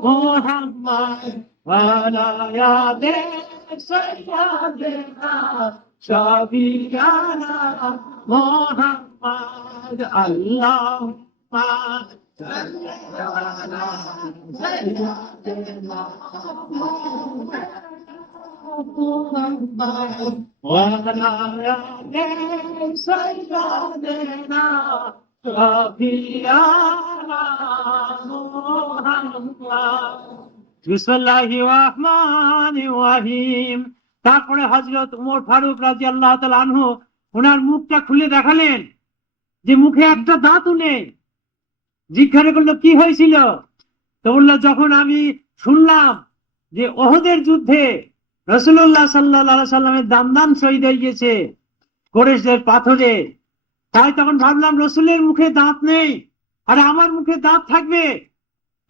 মুহাম্মদ ওয়া আলা আলি সাইয়্যিদিনা শাফিয়ানা মুহাম্মদ আল্লাহুম্মা সাল্লি আলা সাইয়্যিদিনা মুহাম্মদ ওয়া আলা আলি সাইয়্যিদিনা শাফিয়ানা মুহাম্মদ। বিসমিল্লাহির রহমানির রহিম। তারপরে হযরত উমর ফারুক রাদিয়াল্লাহু তাআলা আনহু ওনার মুখটা খুলে দেখালেন যে মুখে একটা দাঁতও নেই। জিজ্ঞাসা করলো কি হয়েছিল? তো বললো যখন আমি শুনলাম যে ওহদের যুদ্ধে রাসূলুল্লাহ সাল্লাল্লাহু আলাইহি সাল্লামের দান শহীদ হয়ে গেছে কুরাইশদের পাথরে, তাই তখন ভাবলাম রসুলের মুখে দাঁত নেই আর আমার মুখে দাঁত থাকবে,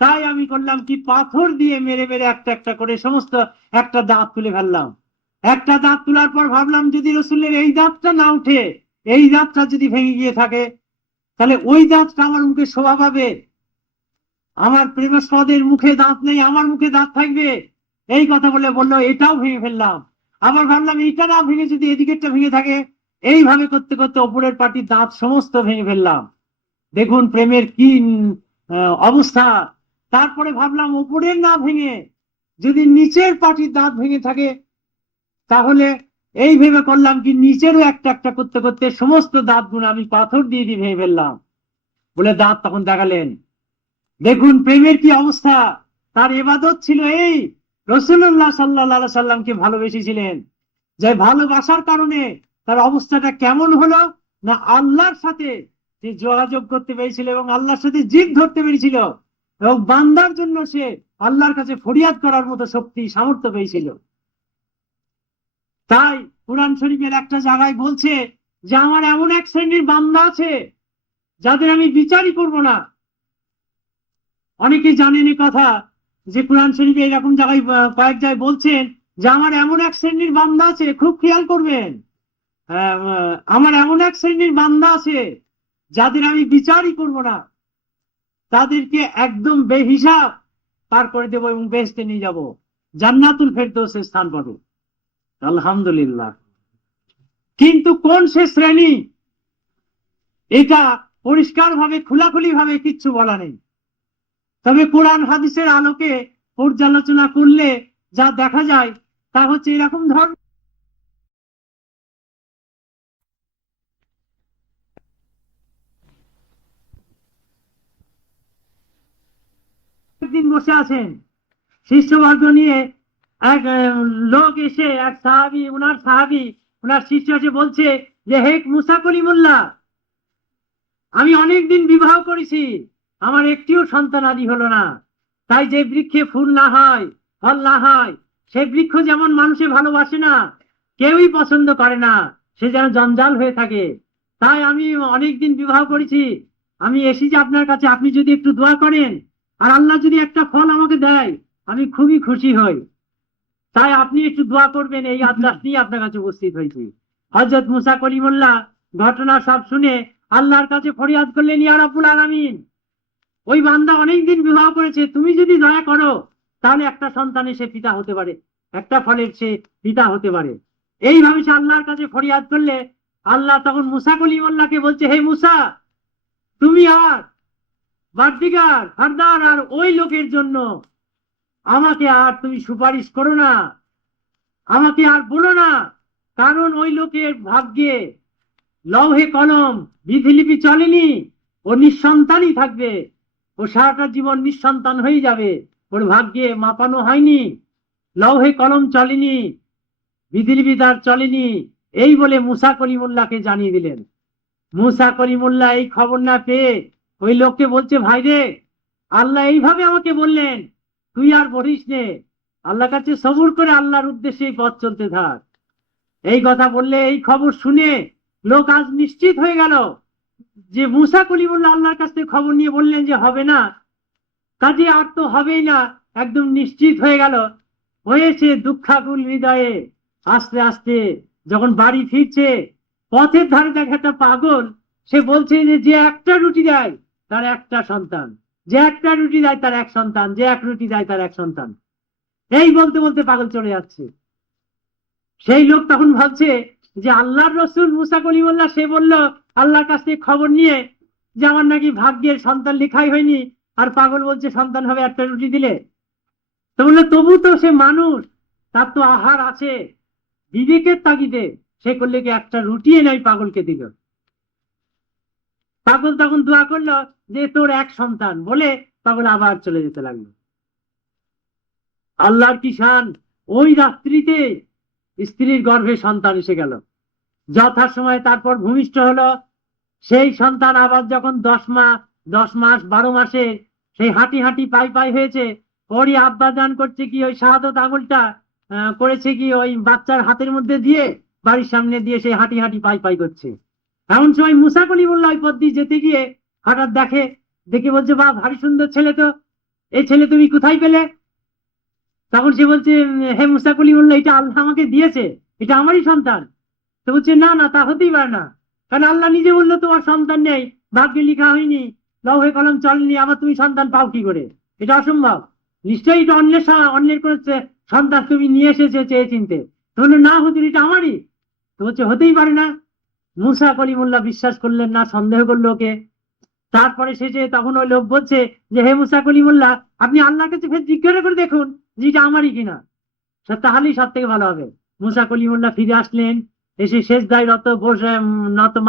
তাই আমি করলাম কি পাথর দিয়ে মেরে মেরে একটা একটা করে সমস্ত একটা দাঁত তুলে ফেললাম। একটা দাঁত তোলার পর ভাবলাম যদি রসুলের এই দাঁতটা না উঠে, এই দাঁতটা যদি ভেঙে গিয়ে থাকে, তাহলে ওই দাঁতটা আমার মুখে শোভা পাবে। আমার প্রেমস্পদের মুখে দাঁত নেই, আমার মুখে দাঁত থাকবে। এই কথা বলে বললো এটাও ভেঙে ফেললাম। আবার ভাবলাম এইটা না ভেঙে যদি এদিকেরটা ভেঙে থাকে, এইভাবে করতে করতে ওপরের পাটির দাঁত সমস্ত ভেঙে ফেললাম। দেখুন প্রেমের কি অবস্থা। তারপরে ভাবলাম ওপরের না ভেঙে যদি নিচের পাটির দাঁত ভেঙে থাকে, তাহলে এই ভেবে করলাম কি নিচেরও একটা একটা করতে করতে সমস্ত দাঁতগুলো আমি পাথর দিয়ে দিয়ে ভেঙে ফেললাম। বলে দাঁত তখন দেখালেন। দেখুন প্রেমের কি অবস্থা। তার ইবাদত ছিল এই, রাসূলুল্লাহ সাল্লাল্লাহু আলাইহি সাল্লামকে ভালোবেসেছিলেন, যে ভালোবাসার কারণে তার অবস্থাটা কেমন হলো না, আল্লাহর সাথে সে যোগাযোগ করতে পেরেছিল এবং আল্লাহর সাথে জিদ ধরতে পেরেছিল এবং বান্দার জন্য সে আল্লাহর কাছে ফরিয়াদ করার মতো শক্তি সামর্থ্য পেয়েছিল। তাই কুরআন শরীফের একটা জায়গায় বলছে যে আমার এমন এক শ্রেণীর বান্দা আছে যাদের আমি বিচারই করব না। অনেকে জানেন এই কথা যে কুরআন শরীফে এরকম জায়গায় কয়েক জায়গায় বলছেন যে আমার এমন এক শ্রেণীর বান্দা আছে, খুব খেয়াল করবেন, আমার এমন এক শ্রেণীর বান্দা আছে যাদের আমি বিচারই করব না, তাদেরকে একদম বেহিসাব পার করে দেবো এবং বেহেশতে নিয়ে যাব, জান্নাতুল ফেরদৌসে স্থান পাবো। আলহামদুলিল্লাহ। কিন্তু কোন সে শ্রেণী, এটা পরিষ্কার ভাবে খোলাখুলি ভাবে কিচ্ছু বলা নেই। তবে কোরআন হাদিসের আলোকে পর্যালোচনা করলে যা দেখা যায় তা হচ্ছে এরকম ধরনের একদিন বসে আছেন শিষ্যবর্গ নিয়ে, এক লোক এসে এক সাহাবী, ওনার শিষ্য এসে বলছে যে হে মুসা কলিমুল্লাহ, আমি অনেকদিন বিবাহ করেছি, আমার একটিও সন্তান আদি হলো না, তাই যে বৃক্ষে ফুল না হয়, ফল না হয়, সেই বৃক্ষ যেমন মানুষে ভালোবাসে না, কেউই পছন্দ করে না, সে যেন জঞ্জাল হয়ে থাকে। তাই আমি অনেকদিন বিবাহ করেছি, আমি এসেছি আপনার কাছে, আপনি যদি একটু দোয়া করেন আর আল্লাহ যদি একটা ফল আমাকে দেয় আমি খুবই খুশি হই, তাই আপনি একটু দোয়া করবেন, এই আদেশ নিয়ে আপনার কাছে উপস্থিত হয়েছি। হযরত মুসা কলিমুল্লাহ ঘটনা সব শুনে আল্লাহর কাছে ফরিয়াদ করলেন, ইয়া রাব্বুল আলামিন, ওই বান্দা অনেকদিন বিবাহ করেছে, তুমি যদি দয়া করো তাহলে একটা সন্তানের সে পিতা হতে পারে, একটা ফলের সে পিতা হতে পারে। এইভাবে সে আল্লাহর কাছে ফরিয়াদ করলে আল্লাহ তখন মুসা কলিমুল্লাহকে বলছে, হে মুসা, তুমি আর বারদিগার ফারদার আর ওই লোকের জন্য আমাকে আর তুমি সুপারিশ করো না, আমাকে আর বলো না, কারণ ওই লোকের ভাগ্যে লৌহে কলম বিধিলিপি চলেনি, ও নিঃসন্তানই থাকবে, ও সারাটা জীবন নিঃসন্তান হয়ে যাবে, ওর ভাগ্যে মাপানো হয়নি, লৌহে কলম চলেনি, বিধিলিপি তার চলেনি। এই বলে মুসা কলিমুল্লাহকে জানিয়ে দিলেন। মুসা কলিমুল্লাহ এই খবর না পেয়ে ওই লোককে বলছে, ভাই রে, আল্লাহ এইভাবে আমাকে বললেন, তুই আর বলিস নে, আল্লাহর কাছে সবুর করে আল্লাহর উদ্দেশ্যে পথ চলতে থাক। এই কথা বললে এই খবর শুনে লোক আজ নিশ্চিত হয়ে গেল যে মুসা কলিমুল্লাহ আল্লাহর কাছ থেকে খবর নিয়ে বললেন যে হবে না, কাজে আর তো হবেই না, একদম নিশ্চিত হয়ে গেল। হয়েছে দুঃখাকুল হৃদয়ে আস্তে আস্তে যখন বাড়ি ফিরছে, পথের ধারে দেখে একটা পাগল, সে বলছে যে একটা রুটি দেয় তার একটা সন্তান, যে একটা রুটি দেয় তার এক সন্তান, যে এক রুটি দেয় তার এক সন্তান। এই বলতে বলতে পাগল চলে যাচ্ছে। সেই লোক তখন ভাবছে যে আল্লাহর রসুল মুসা কলিমুল্লাহ সে বলল আল্লাহর কাছ থেকে খবর নিয়ে যে আমার নাকি ভাগ্যের সন্তান লেখাই হয়নি, আর পাগল বলছে সন্তান হবে একটা রুটি দিলে। তো বললো তবু তো সে মানুষ, তার তো আহার আছে, বিবেকের তাগিদে সে করলে কি একটা রুটি নাই পাগলকে দিল। পাগল তখন দোয়া করলো যে তোর এক সন্তান, বলে পাগল আবার চলে যেতে লাগলো। আল্লাহর কি শান, ওই রাত্রিতে স্ত্রীর গর্ভে সন্তান এসে গেল, যথাসময়ে তারপর ভূমিষ্ঠ হলো। সেই সন্তান আবার যখন 10 মাস 12 মাসে সেই হাঁটি হাঁটি পাই পাই হয়েছে, ওরই আব্বা দান করছে কি ওই শাহাদত আঙুলটা করেছে কি ওই বাচ্চার হাতের মধ্যে দিয়ে বাড়ির সামনে দিয়ে সেই হাঁটি হাঁটি পাই পাই করছে। এমন সময় মুসা কলিমুল্লাহ ওই পথ দিয়ে যেতে গিয়ে হঠাৎ দেখে বলছে, বাহ ভারী সুন্দর ছেলে তো, এই ছেলে তুমি কোথায় পেলে? তখন সে বলছে, হে মুসা কলিমুল্লাহ, এটা আল্লাহ আমাকে দিয়েছে, এটা আমারই সন্তান। তো বলছে, না না, তা হতেই পারে না, কারণ আল্লাহ নিজে বললো তোমার সন্তান নেই, ভাগ্যে লেখা হয়নি, লৌহে কলম চলেনি, আবার তুমি সন্তান পাও কি করে? এটা অসম্ভব, নিশ্চয়ই এটা অন্যের কোন সন্তান তুমি নিয়ে এসেছে চেয়ে চিনতে। তো বললো, না হুজুর, এটা আমারই। তো বলছে, হতেই পারে না। মুসা কলিমুল্লাহ বিশ্বাস করলেন না, সন্দেহ করলো ওকে। তারপরে শেষে তখন ওই লোক বলছে যে, হে মুসা কলিমুল্লাহ, আপনি আল্লাহর কাছে ফের জিজ্ঞাসা করে দেখুন যে এটা আমারই কিনা, তাহলেই সব থেকে ভালো হবে। মুসা কলিমুল্লাহ ফিরে আসলেন, এসে সেজদায়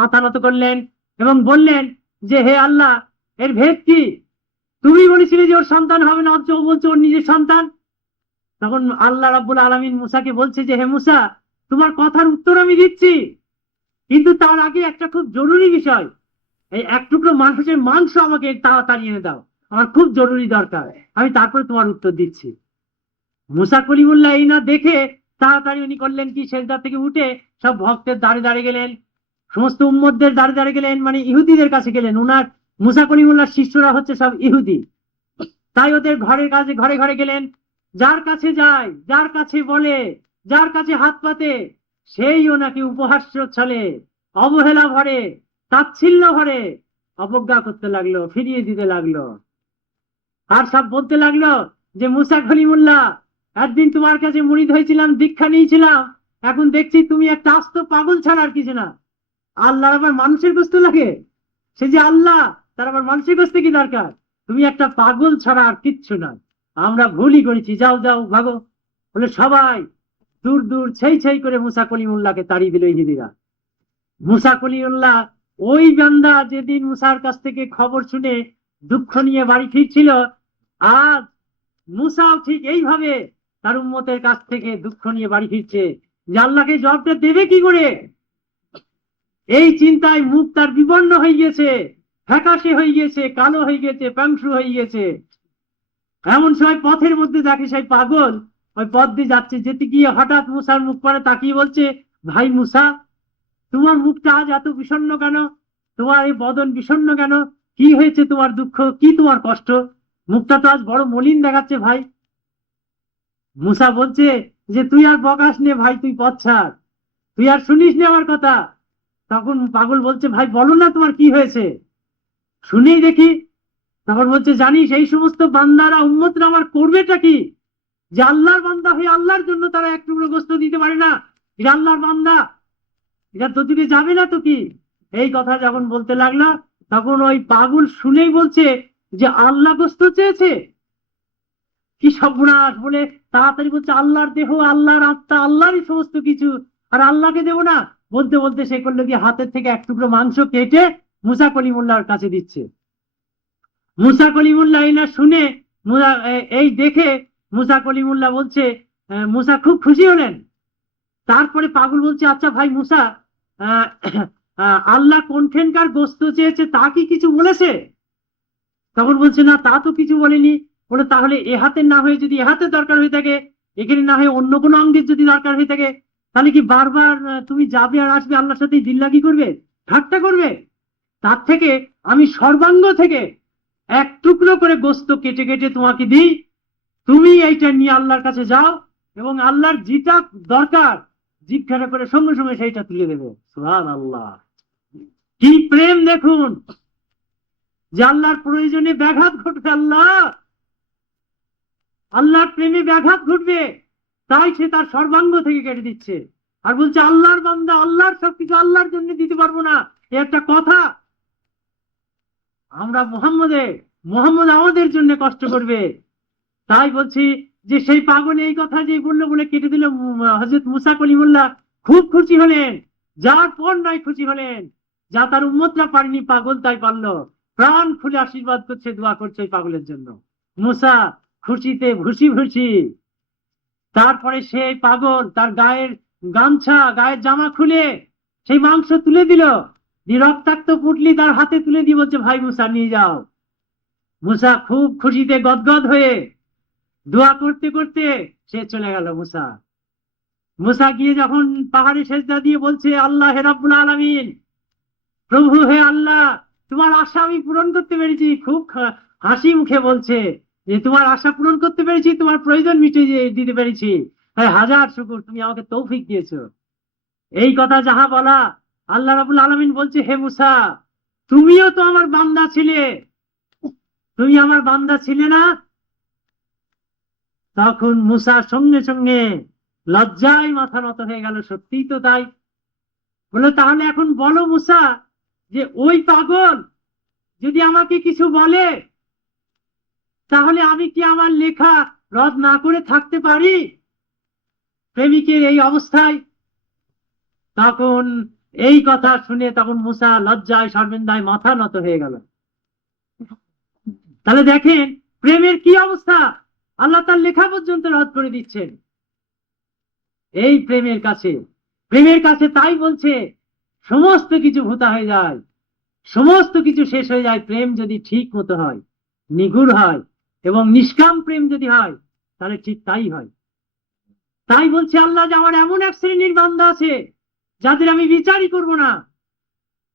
মাথা নত করলেন এবং বললেন যে, হে আল্লাহ, এর ভেদ কি? তুমি বলেছিলে যে ওর সন্তান হবে না, অথচ ও বলছে ওর নিজের সন্তান। তখন আল্লাহ রাব্বুল আলামিন মুসাকে বলছে যে, হে মুসা, তোমার কথার উত্তর আমি দিচ্ছি, কিন্তু তার আগে একটা খুব জরুরি বিষয়, এই এক টুকরো মানুষের মাংস আমাকে তাড়াতাড়ি এনে দাও, আমার খুব জরুরি দরকার, আমি তারপরে তোমার উত্তর দিচ্ছি। মুসা কলিমুল্লাহ এই না দেখে তাড়াতাড়ি উনি করলেন কি, সেজদা থেকে উঠে সব ভক্তের দাঁড়ে দাঁড়িয়ে গেলেন, সমস্ত উম্মতদের দাঁড়ে দাঁড়িয়ে গেলেন, মানে ইহুদিদের কাছে গেলেন। উনার মুসা কলিমুল্লাহর শিষ্যরা হচ্ছে সব ইহুদি, তাই ওদের ঘরের কাছে ঘরে ঘরে গেলেন। যার কাছে যায়, যার কাছে বলে, যার কাছে হাত পাতে, সেই ওনাকে উপহাস্য ছলে, অবহেলা ভরে, তাচ্ছিল্য ভরে অবজ্ঞা করতে লাগলো, ফিরিয়ে দিতে লাগলো। আর সব বলতে লাগলো যে, মুসা কলিমুল্লাহ, একদিন তোমার কাছে মুরিদ হয়েছিলাম, দীক্ষা নিয়েছিলাম, এখন দেখছি তুমি একটা আস্ত পাগল ছাড়া আর কিছু না। আল্লাহর আবার মানুষের গোস্ত লাগে? সে যে আল্লাহ, তার আবার মানুষের গোস্ত কি দরকার? তুমি একটা পাগল ছাড়া আর কিচ্ছু না, আমরা ভুলই করেছি, যাও যাও ভাগো। বলে সবাই দূর দূর ছেই ছেই করে মুসা কলিমুল্লাহকে তাড়িয়ে দিল ইহুদিরা। মুসা কলিমুল্লাহ ওই বান্দা যেদিন মুসার কাছ থেকে খবর শুনে দুঃখ নিয়ে বাড়ি ফিরছিল, আজ মুসাও ঠিক এইভাবে তার উম্মতের কাছ থেকে দুঃখ নিয়ে বাড়ি ফিরছে যে আল্লাহকে জবাবটা দেবে কি করে। এই চিন্তায় মুখ তার বিবর্ণ হয়ে গেছে, ফ্যাকাশে হয়ে গেছে, কালো হয়ে গেছে, পাংশু হয়ে গেছে। এমন সময় পথের মধ্যে দেখে সেই পাগল ওই পথ দিয়ে যাচ্ছে, যেতে গিয়ে হঠাৎ মুসার মুখ পরে তাকিয়ে বলছে, ভাই মুসা, তোমার মুখটা আজ এত বিষণ্ণ কেন? তোমার এই বদন বিষণ্ণ কেন? কি হয়েছে? তোমার দুঃখ কি? তোমার কষ্ট? মুখটা তো আজ বড় মলিন দেখাচ্ছে ভাই। মুসা বলছে যে, তুই আর বকাস নে ভাই, তুই পথ ছাড়, তুই আর শুনিস নে আমার কথা। তখন পাগল বলছে, ভাই বলো না তোমার কি হয়েছে, শুনেই দেখি। তখন বলছে, জানিস এই সমস্ত বান্দারা উম্মতরা আমার করবেটা কি? যে আল্লাহর বান্দা হয়ে আল্লাহর জন্য তারা এক টুকরো গোস্ত দিতে পারে না, এটা আল্লাহর বান্দা, এটা তো দিকে যাবে না তো কি? এই কথা যখন বলতে লাগলো, তখন ওই পাগল শুনেই বলছে যে, আল্লাহ গোস্ত চেয়েছে? কি সর্বনাশ! বলে তাড়াতাড়ি বলছে, আল্লাহর দেহ, আল্লাহর আত্মা, আল্লাহরই সমস্ত কিছু, আর আল্লাহকে দেবো না? বলতে বলতে সে করলো কি, হাতের থেকে এক টুকরো মাংস কেটে মুসা কলিমুল্লাহর কাছে দিচ্ছে। মুসা কলিমুল্লাহ এই না শুনে, এই দেখে মুসা কলিমুল্লাহ বলছে, মুসা খুব খুশি হলেন। তারপরে পাগল বলছে, আচ্ছা ভাই মুসা, আল্লাহ কোনখানকার গোস্ত চেয়েছে তা কি কিছু বলেছে? তখন বলছে, না তা তো কিছু বলেনি। বলে, তাহলে এ হাতের না হয়ে যদি এ হাতের দরকার হয়ে থাকে, এখানে না হয়ে অন্য কোনো অঙ্গের যদি দরকার হয়ে থাকে, তাহলে কি বারবার তুমি যাবে আর আসবে, আল্লাহর সাথে দিল্লাগি করবে, ঠাট্টা করবে? তার থেকে আমি সর্বাঙ্গ থেকে এক টুকরো করে গোস্ত কেটে কেটে তোমাকে দিই, তুমি এইটা নিয়ে আল্লাহর কাছে যাও এবং আল্লাহর যেটা দরকার জিজ্ঞাসা করে সঙ্গে সঙ্গে সেইটা তুলে দেবে। সুবহানাল্লাহ, কি প্রেম দেখুন! যে আল্লাহর প্রয়োজনে ব্যাঘাত ঘটবে, আল্লাহর প্রেমে ব্যাঘাত ঘটবে, তাই সে তার সর্বাঙ্গ থেকে কেটে দিচ্ছে। আর বলছে, আল্লাহর বান্দা, আল্লাহর সবকিছু আল্লাহর জন্য দিতে পারবো না, এ একটা কথা? আমরা মোহাম্মদ আমাদের জন্য কষ্ট করবে। তাই বলছি যে সেই পাগল এই কথা যে বললো বলে কেটে দিল, হযরত মুসা কলিমুল্লাহ খুব খুশি হলেন, যার পর নাই খুশি হলেন, যা তার উম্মতরা পারেনি পাগল তাই পারলো। প্রাণ খুলে আশীর্বাদ করছে, দোয়া করছে এই পাগলের জন্য। মুসা খুশিতে ভুসি ভুসি। তারপরে সেই পাগল তার গায়ের গামছা, গায়ের জামা খুলে সেই মাংস তুলে দিল, রক্তাক্ত পুটলি তার হাতে তুলে দিয়ে বলছে, ভাই মুসা নিয়ে যাও, মুসা খুব খুশিতে গদগদ হয়ে দোয়া করতে করতে সে চলে গেল। মুসা গিয়ে যখন পাহাড়ে সেজদা দিয়ে বলছে, আল্লাহ হে রাব্বুল আলামিন, প্রভু হে আল্লাহ, তোমার আশা আমি পূরণ করতে পেরেছি। খুব হাসি মুখে বলছে যে তোমার আশা পূরণ করতে পেরেছি, তোমার প্রয়োজন দিতে পেরেছি, হ্যাঁ হাজার শুকর, তুমি আমাকে তৌফিক দিয়েছো। এই কথা যাহা বলা, আল্লাহ রাব্বুল আলামিন বলছে, হে মুসা, তুমিও তো আমার বান্দা ছিলে, তুমি আমার বান্দা ছিলে না? তখন মুসা সঙ্গে সঙ্গে লজ্জায় মাথা নত হয়ে গেল। সত্যিই তো তাই। বলে, তাহলে এখন বলো মুসা, যে ওই পাগল যদি আমাকে কিছু বলে, তাহলে আমি কি আমার লেখা রদ না করে থাকতে পারি প্রেমিকের এই অবস্থায়? তখন এই কথা শুনে তখন মুসা লজ্জায় শর্মিন্দায় মাথা নত হয়ে গেল। তাহলে দেখেন প্রেমের কি অবস্থা, আল্লাহ তার লেখা পর্যন্ত রদ করে দিচ্ছেন এই প্রেমের কাছে। তাই বলছে সমস্ত কিছু ভূতা হয়ে যায়, সমস্ত কিছু শেষ হয়ে যায়, প্রেম যদি ঠিক মতো হয়, নিগুড় হয় এবং নিষ্কাম প্রেম যদি হয়, তাহলে ঠিক তাই হয়। তাই বলছে আল্লাহ যে আমার এমন এক শ্রেণীর বান্দা আছে যাদের আমি বিচারই করব না।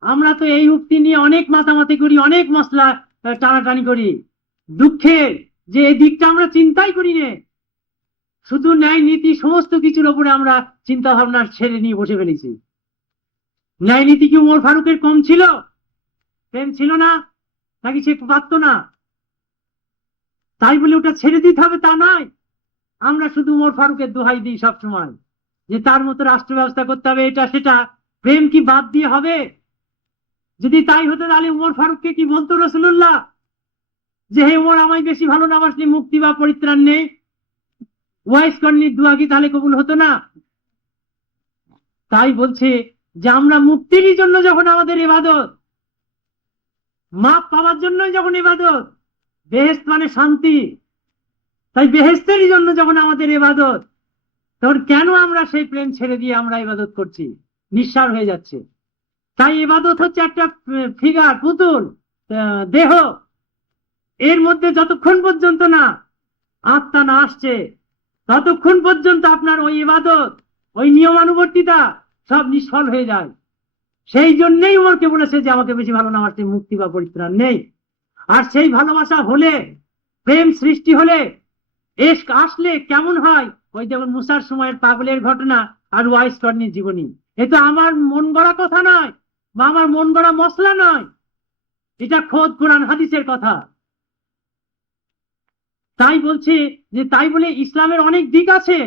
আমরা তো এই উক্তি নিয়ে অনেক মাতামাতি করি, অনেক মশলা টানাটানি করি। দুঃখের যে এই দিকটা আমরা চিন্তাই করি না, শুধু ন্যায় নীতি সমস্ত কিছুর ওপরে আমরা চিন্তা ভাবনা ছেড়ে নিয়ে বসে ফেলেছি। ন্যায় নীতি কি উমর ফারুকের কম ছিল? প্রেম ছিল না নাকি সে পারত না? তাই বলে ওটা ছেড়ে দিতে হবে তা নয়। আমরা শুধু উমর ফারুকের দোহাই দিই সবসময়, যে তার মতো রাষ্ট্র ব্যবস্থা করতে হবে, এটা সেটা। প্রেম কি বাদ দিয়ে হবে? যদি তাই হতো তাহলে উমর ফারুককে কি বলতো রাসূলুল্লাহ যে হে উমর, আমায় বেশি ভালো না বাসলে মুক্তি বা পরিত্রাণ নেই? ওয়াইস কর্নির দোয়া কি তাহলে কবুল হতো না? তাই বলছে যে আমরা মুক্তির জন্য যখন আমাদের ইবাদত, মাপ পাওয়ার জন্য যখন ইবাদত, বেহেশত মানে শান্তি, তাই বেহেশতের জন্য যখন আমাদের ইবাদত, তখন কেন আমরা সেই প্রেম ছেড়ে দিয়ে আমরা ইবাদত করছি? নিঃসার হয়ে যাচ্ছে। তাই ইবাদত হচ্ছে একটা ফিগার, পুতুল, দেহ। এর মধ্যে যতক্ষণ পর্যন্ত না আত্মা না আসছে, ততক্ষণ পর্যন্ত আপনার ওই ইবাদত, ওই নিয়মানুবর্তিতা সব নিষ্ফল হয়ে যায়। সেই জন্যই উমরকে বলেছে যে আমাকে বেশি ভালো না বাসলে মুক্তি বা পরিত্রাণ নেই। আর সেই ভালোবাসা হলে, প্রেম সৃষ্টি হলে, এশক আসলে কেমন হয়? ওই যেমন মুসার সময়ের পাগলের ঘটনা আর ওয়াইস কর্নির জীবনী। এ তো আমার মন গড়া কথা নয় বা আমার মন গড়া মশলা নয়, এটা খোদ কোরআন হাদিসের কথা। তাই বলছে যে তাই বলে ইসলামের অনেক দিক আছে,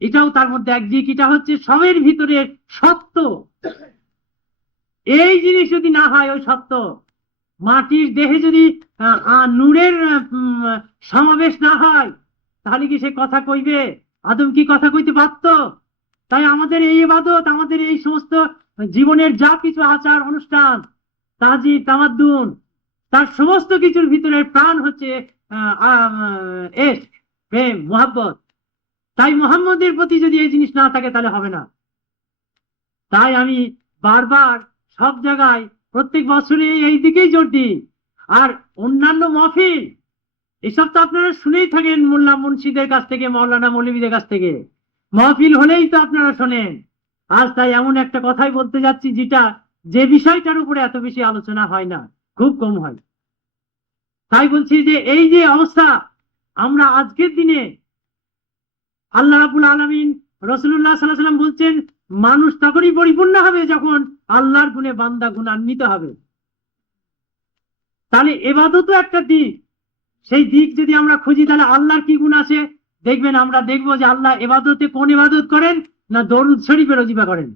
এটাও তার মধ্যে এক দিক। এটা হচ্ছে সবের ভিতরে সত্য। এই জিনিস যদি না হয়, ওই সত্য মাটির দেহে যদি নূরের সমাবেশ না হয়, তাহলে কি সে কথা কইবে? আদম কি কথা কইতে পারত? তাই আমাদের এই ইবাদত, আমাদের এই সমস্ত জীবনের যা কিছু আচার অনুষ্ঠান, তাজিব তামাদ্দুন, তার সমস্ত কিছুর ভিতরে প্রাণ হচ্ছে এশক, প্রেম, মুহাব্বত। তাই মুহাম্মদের প্রতি যদি এই জিনিস না থাকে তাহলে হবে না। তাই আমি বারবার সব জায়গায় প্রত্যেক বছরে এই দিকেই জোর দিই। আর অন্যান্য মাহফিল, এসব তো আপনারা শুনেই থাকেন মোল্লা মুন্সিদের কাছ থেকে, মাওলানা মৌলবীদের কাছ থেকে। মাহফিল হলেই তো আপনারা শোনেন। আজ তাই এমন একটা কথাই বলতে যাচ্ছি যে বিষয়টার উপরে এত বেশি আলোচনা হয় না, খুব কম হয়। তাই বলছি যে এই যে অবস্থা, আমরা আজকের দিনে আল্লাহ রাব্বুল আলামিন, রাসূলুল্লাহ সাল্লাল্লাহু আলাইহি ওয়াসাল্লাম বলছেন, মানুষ তখনই পরিপূর্ণ হবে যখন আল্লাহর গুণে বান্দা গুণান্বিত হবে। তাহলে ইবাদতও একটা দিক। সেই দিক যদি আমরা খুঁজি, তাহলে আল্লাহর কি গুণ আছে দেখবেন। আমরা দেখবো যে আল্লাহ ইবাদতে কোন ইবাদত করেন না, দরুদ শরীফের ওজিফা করেন।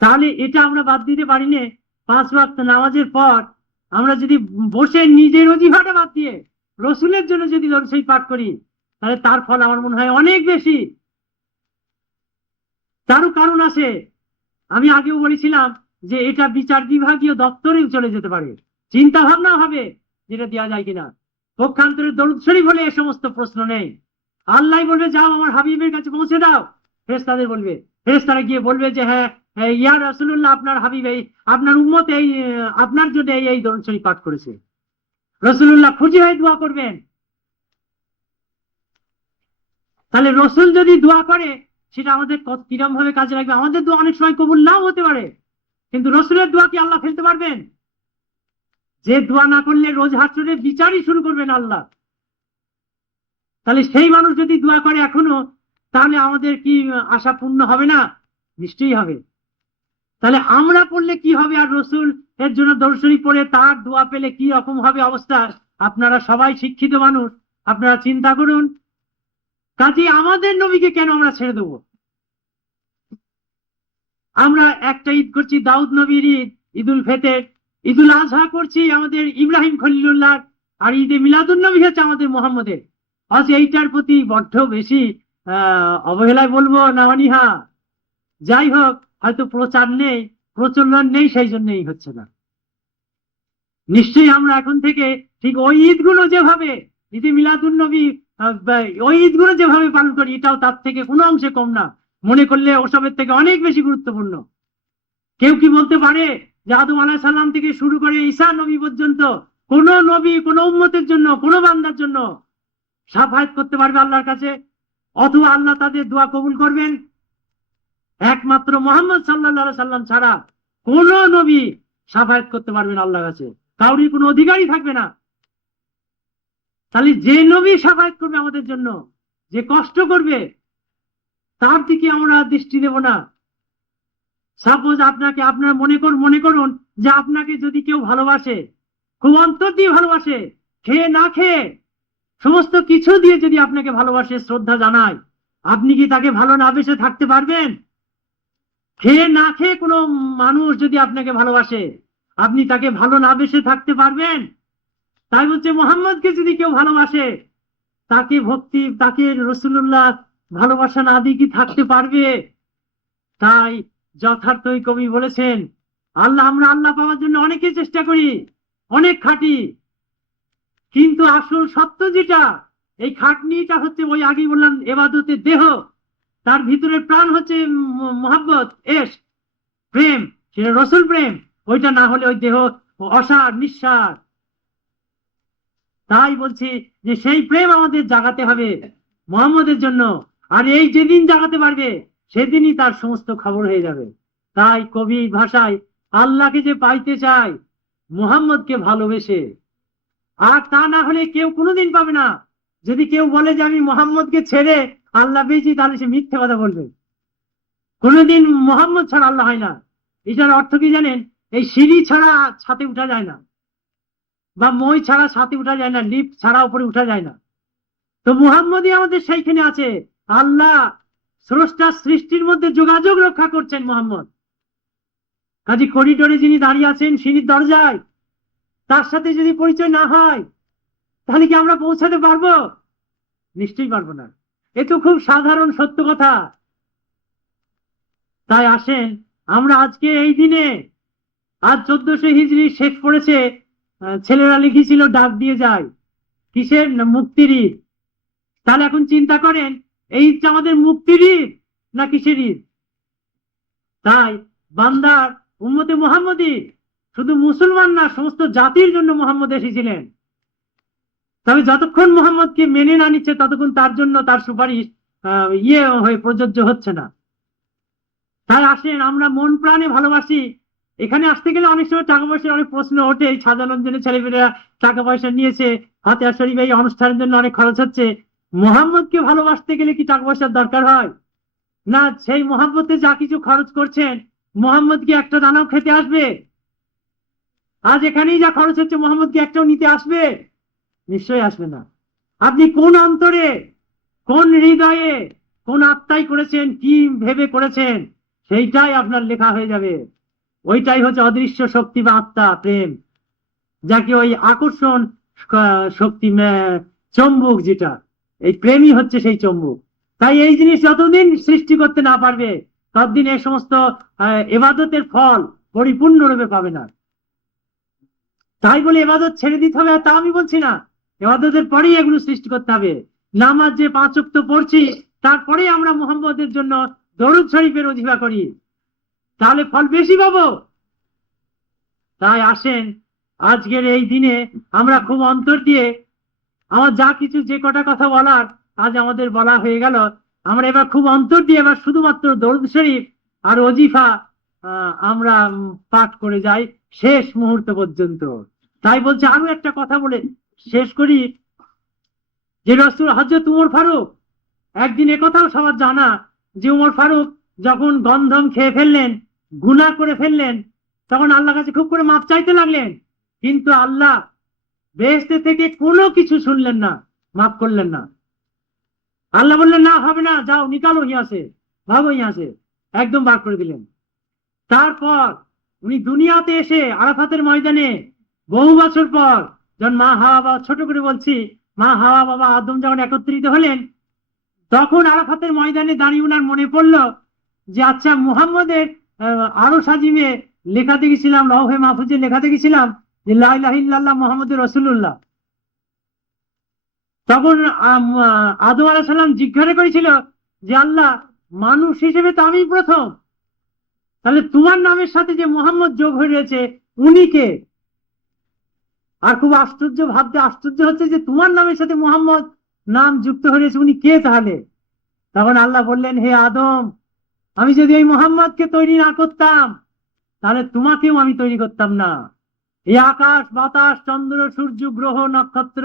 তাহলে এটা আমরা বাদ দিতে পারি না। 5 ওয়াক্ত নামাজের পর আমরা যদি বসে নিজের ওজিফাটা বাদ দিয়ে রসুলের জন্য যদি দরুদ শরীফ পাঠ করি, তাহলে তার ফল আমার মনে হয় অনেক বেশি। তারও কারণ আছে। আমি আগেও বলেছিলাম যে এটা বিচার বিভাগীয় দপ্তরেও চলে যেতে পারে, চিন্তা ভাবনা হবে যেটা দেওয়া যায় কিনা। পক্ষান্তরে দরুদ শরীফ হলে এ সমস্ত প্রশ্ন নেই। আল্লাহ বলবে যাও আমার হাবিবের কাছে পৌঁছে দাও, ফেরেশতাদের বলবে, ফেরেশতারা গিয়ে বলবে যে হ্যাঁ ইয়া রাসূলুল্লাহ, আপনার হাবিব এই আপনার উম্মত এই আপনার জন্য এই দরুদ শরীফ পাঠ করেছে, রাসূলুল্লাহ খুশি হয়ে দোয়া করবেন। তাহলে রসুল যদি দোয়া করে সেটা আমাদের কিরম ভাবে কাজে লাগবে। আমাদের দোয়া অনেক সময় কবুল নাও হতে পারে, কিন্তু রসুলের দোয়া কি আল্লাহ ফেলতে পারবেন? যে দোয়া না করলে রোজ হাসরে বিচারই শুরু করবেন আল্লাহ। তাহলে সেই মানুষ যদি দোয়া করে এখনো, তাহলে আমাদের কি আশা পূর্ণ হবে না? নিশ্চয়ই হবে। তাহলে আমরা পড়লে কি হবে, আর রসুল এর জন্য দরুদ শরীফ পড়ে তার দোয়া পেলে কি রকম হবে অবস্থা? আপনারা সবাই শিক্ষিত মানুষ, আপনারা চিন্তা করুন। কাজে আমাদের নবীকে কেন আমরা ছেড়ে দেবো? আমরা একটা ঈদ করছি দাউদ নবীর ঈদ, ঈদুল ফিতর, ঈদুল আজহা করছি আমাদের ইব্রাহিম খলিলুল্লাহ, আর ঈদে মিলাদুন নবী হচ্ছে আমাদের মুহাম্মদের। আজ এইটার প্রতি বড্ড বেশি অবহেলায় বলবো না অনীহা। যাই হোক, হয়তো প্রচার নেই, প্রচলন নেই, সেই জন্যই হচ্ছে না। নিশ্চয়ই আমরা এখন থেকে ঠিক ওই ঈদগুলো যেভাবে ঈদে মিলাদুন নবী ওই ঈদগুলো যেভাবে পালন করি, এটাও তার থেকে কোনো অংশে কম না, মনে করলে ওসবের থেকে অনেক বেশি গুরুত্বপূর্ণ। কেউ কি বলতে পারে যে আদম আলাইহিস সালাম থেকে শুরু করে ঈসা নবী পর্যন্ত কোন নবী কোন উম্মতের জন্য কোন বান্দার জন্য শাফায়াত করতে পারবে আল্লাহর কাছে, অথবা আল্লাহ তাদের দোয়া কবুল করবেন? একমাত্র মুহাম্মদ সাল্লাল্লাহু আলাইহি সাল্লাম ছাড়া কোন নবী শাফায়াত করতে পারবেন আল্লাহর কাছে, কাউরি কোনো অধিকারই থাকবে না। তাহলে যে নবী শাফায়াত করবে আমাদের জন্য, যে কষ্ট করবে, তার দিকে আমরা দৃষ্টি দেব না। সাপোজ আপনার মনে করুন যে আপনাকে যদি কেউ ভালোবাসে, খুব অন্তর দিয়ে ভালোবাসে, খেয়ে না খেয়ে সমস্ত কিছু দিয়ে যদি আপনাকে ভালোবাসে, শ্রদ্ধা জানায়, আপনি কি তাকে ভালো না বেসে থাকতে পারবেন? খেয়ে না খেয়ে কোনো মানুষ যদি আপনাকে ভালোবাসে, আপনি তাকে ভালো না বেসে থাকতে পারবেন? তাই বলছে মুহাম্মদকে যদি কেউ ভালোবাসে, তাকে ভক্তি, তাকে রাসূলুল্লাহ ভালোবাসা না দিয়ে কি থাকতে পারবে? তাই যথার্থই কবি বলেছেন, আমরা আল্লাহ পাওয়ার জন্য অনেকে চেষ্টা করি, অনেক খাটি, কিন্তু আসল সত্য যেটা, এই খাটনিটা হচ্ছে ওই আগেই বললাম ইবাদতের দেহ, তার ভিতরে প্রাণ হচ্ছে মোহাব্বত, ইশক, প্রেম, সেটা রসুল প্রেম। ওইটা না হলে ওই দেহ অসার, নিঃসার। তাই বলছি যে সেই প্রেম আমাদের জাগাতে হবে মুহাম্মদের জন্য, আর এই যেদিন জাগাতে পারবে সেদিনই তার সমস্ত খবর হয়ে যাবে। তাই কবি ভাষায় আল্লাহকে যে পাইতে চায় মুহাম্মদকে ভালোবেসে, আর তা না হলে কেউ কোনোদিন পাবে না। যদি কেউ বলে যে আমি মুহাম্মদকে ছেড়ে আল্লাহ পেয়েছি, তাহলে সে মিথ্যে কথা বলবে। কোনোদিন মুহাম্মদ ছাড়া আল্লাহ হয় না। এটার অর্থ কি জানেন? এই সিঁড়ি ছাড়া ছাদে উঠা যায় না, বা মই ছাড়া ছাদে উঠা যায় না, লিফট ছাড়া উপরে উঠা যায় না। তো মুহাম্মদই আমাদের সেইখানে আছে। আল্লাহ স্রষ্টা সৃষ্টির মধ্যে যোগাযোগ রক্ষা করছেন মুহাম্মদ। কাজী করিডোরে যিনি দাঁড়িয়ে আছেন সিঁড়ির দরজায়, তার সাথে যদি পরিচয় না হয়, তাহলে কি আমরা পৌঁছাতে পারবো? নিশ্চয়ই পারবো না। এ তো খুব সাধারণ সত্য কথা। তাই আসেন আমরা আজকে এই দিনে, আজ 1400 হিজরি শেষ পড়েছে, ছেলেরা লিখেছিল ডাক দিয়ে যায়, কিসের? মুক্তির ঈদ। তাহলে এখন চিন্তা করেন, এই ঈদটা আমাদের মুক্তির ঈদ না কিসের ঈদ? তাই বান্দার উম্মতে মুহাম্মদী শুধু মুসলমান না, সমস্ত জাতির জন্য মুহাম্মদ এসেছিলেন। তবে যতক্ষণ মুহাম্মদকে মেনে না নিচ্ছে, ততক্ষণ তার জন্য তার সুপারিশ হয়ে প্রযোজ্য হচ্ছে না। তাই আসেন আমরা মন প্রাণে ভালোবাসি। এখানে আসতে গেলে অনেক সময় টাকা পয়সার অনেক প্রশ্ন ওঠে। সাজানোর জন্য ছেলেমেয়েরা টাকা পয়সা নিয়েছে, ফাতিহা শরীফ এই অনুষ্ঠানের জন্য অনেক খরচ হচ্ছে। মুহাম্মদকে ভালোবাসতে গেলে কি টাকা পয়সার দরকার হয় না? সেই মুহাম্মদে যা কিছু খরচ করছেন, মুহাম্মদ কি একটা দানাও খেতে আসবে? আজ এখানেই যা খরচ হচ্ছে, মুহাম্মদ কি একটাও নিতে আসবে? নিশ্চয়ই আসবে না। আপনি কোন অন্তরে, কোন হৃদয়ে, কোন আত্মায় করেছেন, কি ভেবে করেছেন, সেইটাই আপনার লেখা হয়ে যাবে। ওইটাই হচ্ছে অদৃশ্য শক্তি বা আত্মা, প্রেম, যাকে ওই আকর্ষণ শক্তি, চম্বুক, যেটা এই প্রেমই হচ্ছে সেই চম্বুক। তাই এই জিনিস যতদিন সৃষ্টি করতে না পারবে, ততদিন এই সমস্ত ইবাদতের ফল পরিপূর্ণরূপে পাবে না। তাই বলে ইবাদত ছেড়ে দিতে হবে তা আমি বলছি না। ইবাদতের পরেই এগুলো সৃষ্টি করতে হবে। নামাজ যে 5 ওয়াক্ত পড়ছি, তারপরে আমরা মুহাম্মদের জন্য দরুদ শরীফের ওজিফা করি। তাহলে ফল বেশি পাবো। তাই আসেন আজকের এই দিনে আমরা খুব অন্তর দিয়ে আমার যা কিছু যে কটা কথা বলার আজ আমাদের বলা হয়ে গেল, আমরা এবার খুব অন্তর দিয়ে এবার শুধুমাত্র দরুদ শরীফ আর ওজিফা আমরা পাঠ করে যাই শেষ মুহূর্ত পর্যন্ত। তাই বলছে আরো একটা কথা বলে শেষ করি, যে রাসূল হযরত উমর ফারুক, একদিন একথাও সবার জানা যে উমর ফারুক যখন গন্ধম খেয়ে ফেললেন, গুনাহ করে ফেললেন, তখন আল্লাহর কাছে খুব করে মাপ চাইতে লাগলেন, কিন্তু আল্লাহ বেহেশত থেকে কোনো কিছু শুনলেন না, মাফ করলেন না। আল্লাহ বললেন না হবে না, যাও নিকালো ইয়া সে, ভাগো ইয়া সে, একদম বার করে দিলেন। তারপর উনি দুনিয়াতে এসে আরাফাতের ময়দানে বহু বছর পর যখন মা হাওয়া, বা ছোট করে বলছি, মা হাওয়া বাবা আদম যখন একত্রিত হলেন, তখন আরাফাতের ময়দানে দাঁড়িয়ে উনার মনে পড়লো যে আচ্ছা মুহাম্মদের আরো সাজিমে লেখা দেখেছিলাম, লৌহে মাহফুজে লেখা দেখেছিলাম যে লা ইলাহা ইল্লাল্লাহ মুহাম্মদুর রাসূলুল্লাহ। তখন আদম আলাইহিস সালাম জিজ্ঞাসা করেছিল যে আল্লাহ, মানুষ হিসেবে তো আমি প্রথম, তাহলে তোমার নামের সাথে যে মুহাম্মদ যোগ হয়ে রয়েছে উনি কে? আর খুব আশ্চর্য, ভাবতে আশ্চর্য হচ্ছে যে তোমার নামের সাথে মুহাম্মদ নাম যুক্ত হয়ে রয়েছে, উনি কে তাহলে? তখন আল্লাহ বললেন, হে আদম, আমি যদি এই মুহাম্মদকে তৈরি না করতাম তাহলে তোমাকেও আমি তৈরি করতাম না। এই আকাশ বাতাস চন্দ্র সূর্য গ্রহ নক্ষত্র,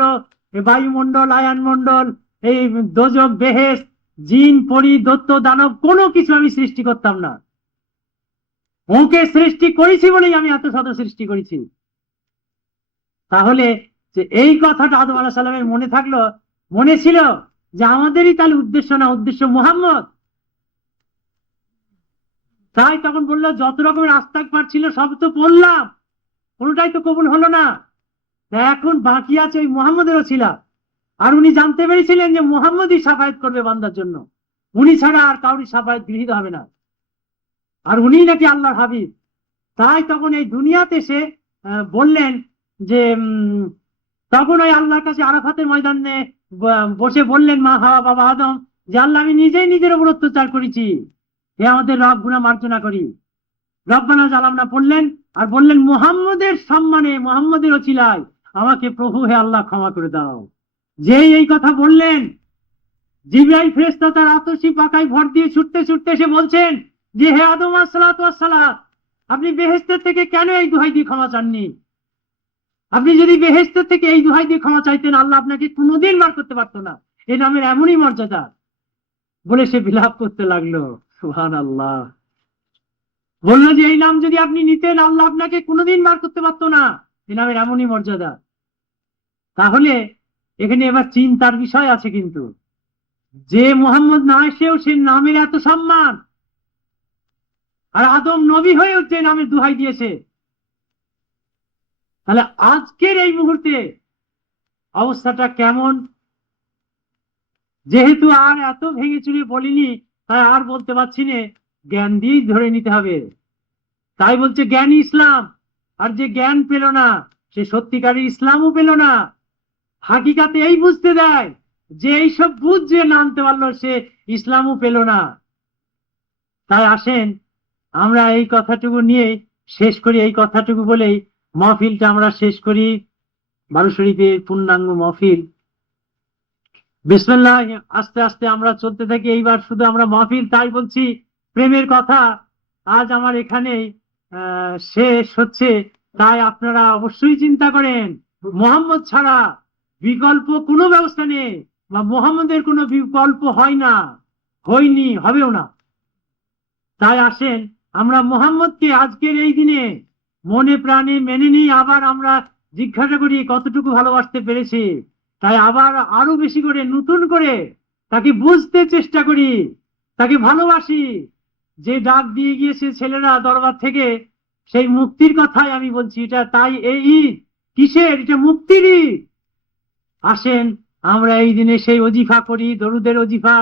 এই বায়ুমণ্ডল আয়ানমণ্ডল, এই দোজক বেহেশত জিন পরি দৈত্য দানব কোনো কিছু আমি সৃষ্টি করতাম না। ওকে সৃষ্টি করেছি বলেই আমি এত শত সৃষ্টি করেছি। তাহলে যে এই কথাটা আদম আলাইহিস সালামের মনে থাকলো, মনে ছিল যে আমাদেরই তাহলে উদ্দেশ্য না, উদ্দেশ্য মুহাম্মদ। তাই তখন বললো যত রকমের আস্তাগফার ছিল সব তো পড়লাম, কোনোটাই তো কবুল হলো না, এখন বাকি আছে ওই মুহাম্মদের ওসিলা। আর উনি জানতে পেরেছিলেন যে মুহাম্মদই শাফায়াত করবে বান্দার জন্য, উনি ছাড়া আর কাউরি শাফায়াত গৃহীত হবে না, আর উনি নাকি আল্লাহর হাবিব। তাই তখন এই দুনিয়াতে এসে বললেন যে তখন ওই আল্লাহর কাছে আরাফাতের ময়দানে বসে বললেন মা হাওয়া বাবা আদম যে আল্লাহ, আমি নিজেই নিজের উপর অত্যাচার করেছি, হে আমাদের রব গুনাহ মার্জনা করি, রব্বানা জালামনা পড়লেন, আর বললেন মুহাম্মদের সম্মানে মুহাম্মদের ওসিলায় আমাকে প্রভু হে আল্লাহ ক্ষমা করে দাও। যেই এই কথা বললেন, জিবরাইল ফেরেশতা তার আতশী পাখায় ভর দিয়ে ছুটতে ছুটতে এসে বলছেন যে হে আদম আলাইহিস সালাম, আপনি বেহেশত থেকে কেন এই দোহাই দিয়ে ক্ষমা চাননি? আপনি যদি বেহেশত থেকে এই দোহাই দিয়ে ক্ষমা চাইতেন, আল্লাহ আপনাকে কোনোদিন বার করতে পারতো না, এই নামের এমনই মর্যাদা। বলে সে বিলাপ করতে লাগলো, সুবহানাল্লাহ। বললো যে এই নাম যদি আপনি নিতেন, আল্লাহ আপনাকে কোনোদিন বার করতে পারতো না, এই নামের এমনই মর্যাদা। তাহলে এখানে এবার চিন্তার বিষয় আছে, কিন্তু যে মুহাম্মদ না এসেও সে নামের এত সম্মান, আর আদম নবী হয়েও যে নামের দোহাই দিয়েছে, তাহলে আজকের এই মুহূর্তে অবস্থাটা কেমন? যেহেতু আর এত ভেঙে চুরে বলিনি, তাই আর বলতে পারছি না, জ্ঞান দিয়েই ধরে নিতে হবে। তাই বলছে জ্ঞান ইসলাম, আর যে জ্ঞান পেল না সে সত্যিকারের ইসলামও পেল না। হাকিকাতে এই বুঝতে দেয় যে এইসব বুঝ যে নামতে পারলো সে ইসলামও পেল না। তাই আসেন আমরা এই কথাটুকু নিয়ে শেষ করি, এই কথাটুকু বলেই মাহফিলটা আমরা শেষ করি। বারো শরীফের পূর্ণাঙ্গ মাহফিল, বিসমিল্লাহ। আস্তে আস্তে আমরা চলতে থাকি, এইবার শুধু আমরা মাহফিল, তাই বলছি প্রেমের কথা আজ আমার এখানেই শেষ হচ্ছে। তাই আপনারা অবশ্যই চিন্তা করেন, মুহাম্মদ ছাড়া বিকল্প কোনো ব্যবস্থা নেই, বা মুহাম্মদের কোনো বিকল্প হয় না, হয়নি, হবেও না। তাই আসেন আমরা মুহাম্মদকে আজকের এই দিনে মনে প্রাণে মেনে নিই, আবার আমরা জিজ্ঞাসা করি কতটুকু ভালোবাসতে পেরেছি। তাই আবার আরো বেশি করে নতুন করে তাকে বুঝতে চেষ্টা করি, তাকে ভালোবাসি। যে ডাক দিয়ে গিয়েছে ছেলেরা দরবার থেকে, সেই মুক্তির কথাই আমি বলছি। এটা তাই এই ঈদ কিসের? এটা মুক্তির ঈদ। আসেন আমরা এই দিনে সেই ওজিফা করি, দরুদের ওজিফা,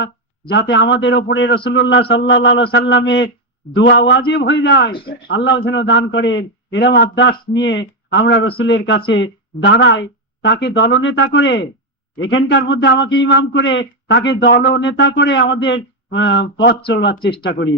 যাতে আমাদের ওপরে রাসূলুল্লাহ সাল্লাল্লাহু আলাইহি সাল্লামের দোয়া ওয়াজিব হয়ে যায়। আল্লাহ যেন দান করেন এরকম আদেশ নিয়ে আমরা রসুলের কাছে দাঁড়াই, তাকে দলনেতা করে, এখানকার মধ্যে আমাকে ইমাম করে, তাকে দলনেতা করে আমাদের পথ চলবার চেষ্টা করি।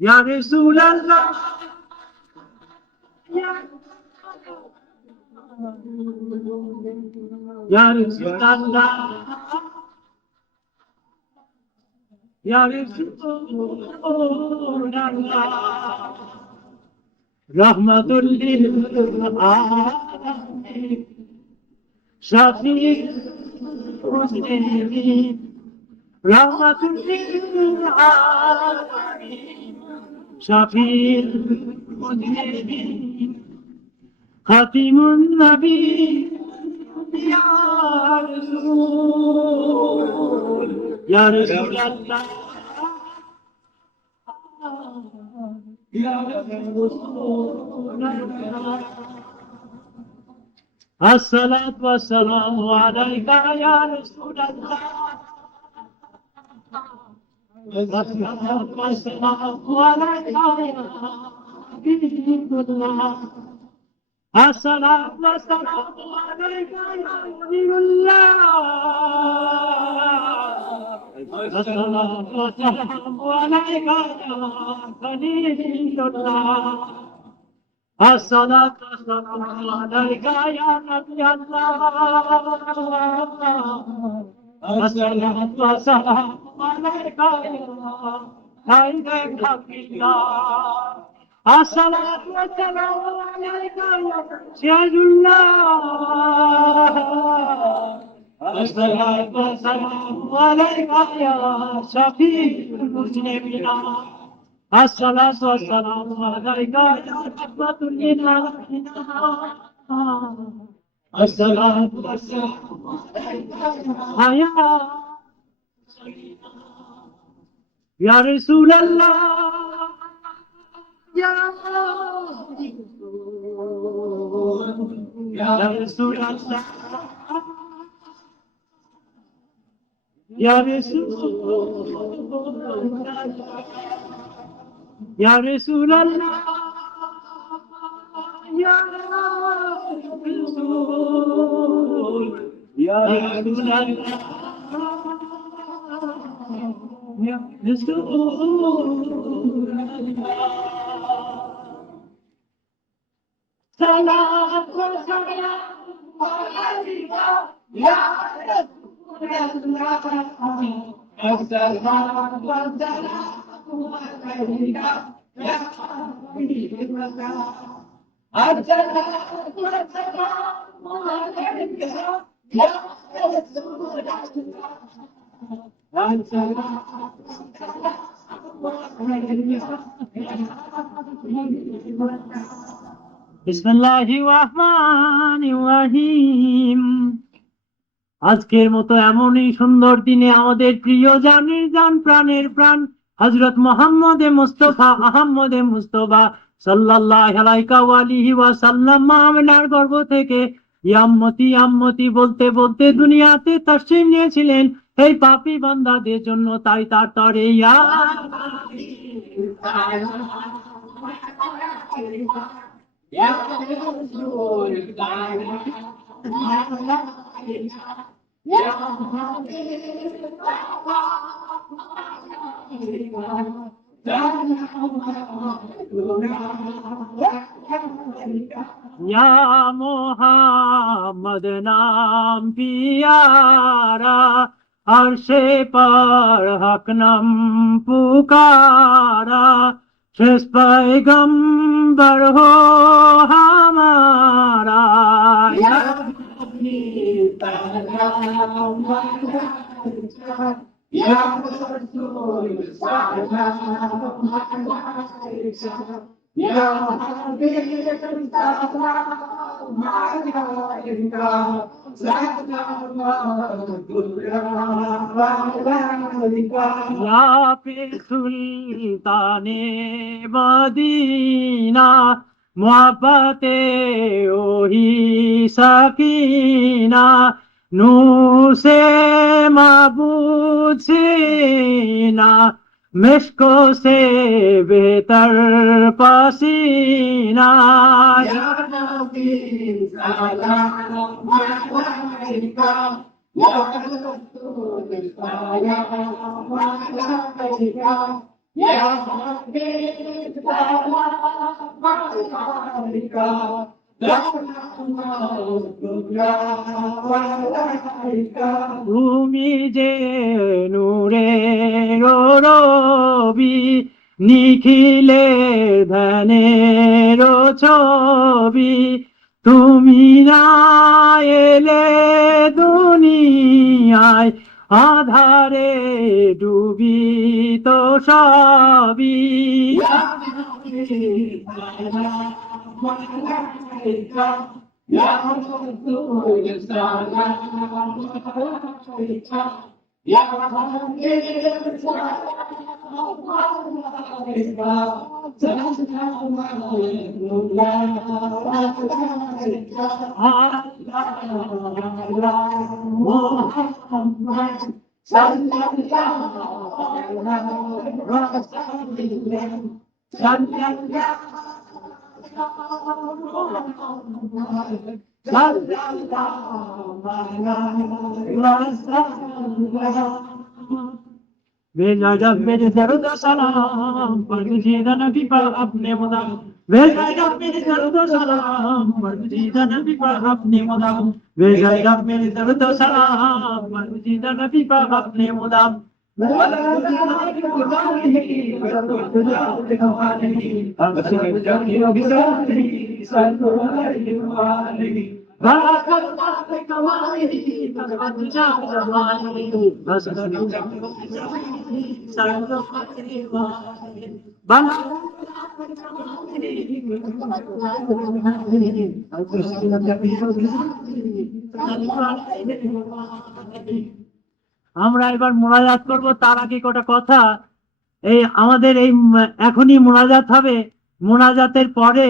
Ya Rasulallah, Ya Rasulallah, Ya Rasulallah, Rahmatul lil alamin, Shafi'ul muslimin, Rahmatul lil alamin, Shafi'ul muslimin, Khatimun Nabi, Ya Rasul, Ya Rasulallah, Ya Rasulallah. As-salatu was-salamu alayka ya Rasulallah. As-salatu was-salamu alayka ya Habibullah. As-salatu was-salamu alayka ya Habibullah. As-salatu was-salamu alayka ya Khalilullah. As-salatu was-salamu alayka ya Nabi Allah. As-salatu was-salamu alayka ya Khairul Khalqillah. As-salatu was-salamu alayka ya Sirajullah. As-salatu was-salamu alayka ya Shafi'ul muslimin. As-salatu was-salamu alayka ya rahmatul lil alamin. As-salatu was-salamu alayka ya Rasulallah, ya Rasulallah, ya Rasulallah, Ya Rasulallah, Ya Rasul, Ya Rasulallah, Ya Rasulallah. Salam wa salam alayka, Ya Rasulallah. As-salam wa salam alayka, Ya Habibullah. As-salatu was-salamu alayka, Ya Rasulallah. As-salatu was-salamu alayka, Ya Habibullah. বিসমিল্লাহির রহমানির রহিম। আজকের মতো এমনই সুন্দর দিনে আমাদের প্রিয় জানের জান প্রাণের প্রাণ হযরত মুহাম্মদে মুস্তাফা আহমদে মুস্তাফা সাল্লাল্লাহু আলাইহি ওয়া সাল্লাম আমিনার গর্ভ থেকে ইয়াম্মতি ইয়াম্মতি বলতে বলতে দুনিয়াতে তাশরীফ নিয়েছিলেন এই পাপী বান্দাদের জন্য। তাই তার তরে ইয়া Ya Rasul, Ya Ya Muhammad naam pyara, arsh par haq nam pukara, शेष पैगंबर हो हमारा। या रसूल या सुल्ताने मदीना मोहब्बते ओही सकीना नूर से माबूद सीना मिश्को से बेहतर पसीना। या नबी सलाम अलैका, या रसूल सलाम अलैका, তুমি যে নূরের রবি, নিখিলের ধ্যানের ছবি, তুমি না এলে দুনিয়ায় আধারে ডুবি তো সবই। भेजा जब मेरे दर्द सलाम पर मुझीदा नबी पर अपने मुदाम, भेजा जब मेरे दर्द सलाम पर मुझीदा नबी पर अपने मुदाम, भेजा जब मेरे दर्द सलाम पर मुझीदा नबी पर अपने मुदाम। আমরা এবার মোনাজাত করব, তার আগে কটা কথা। এই আমাদের এই এখনই মোনাজাত হবে, মোনাজাতের পরে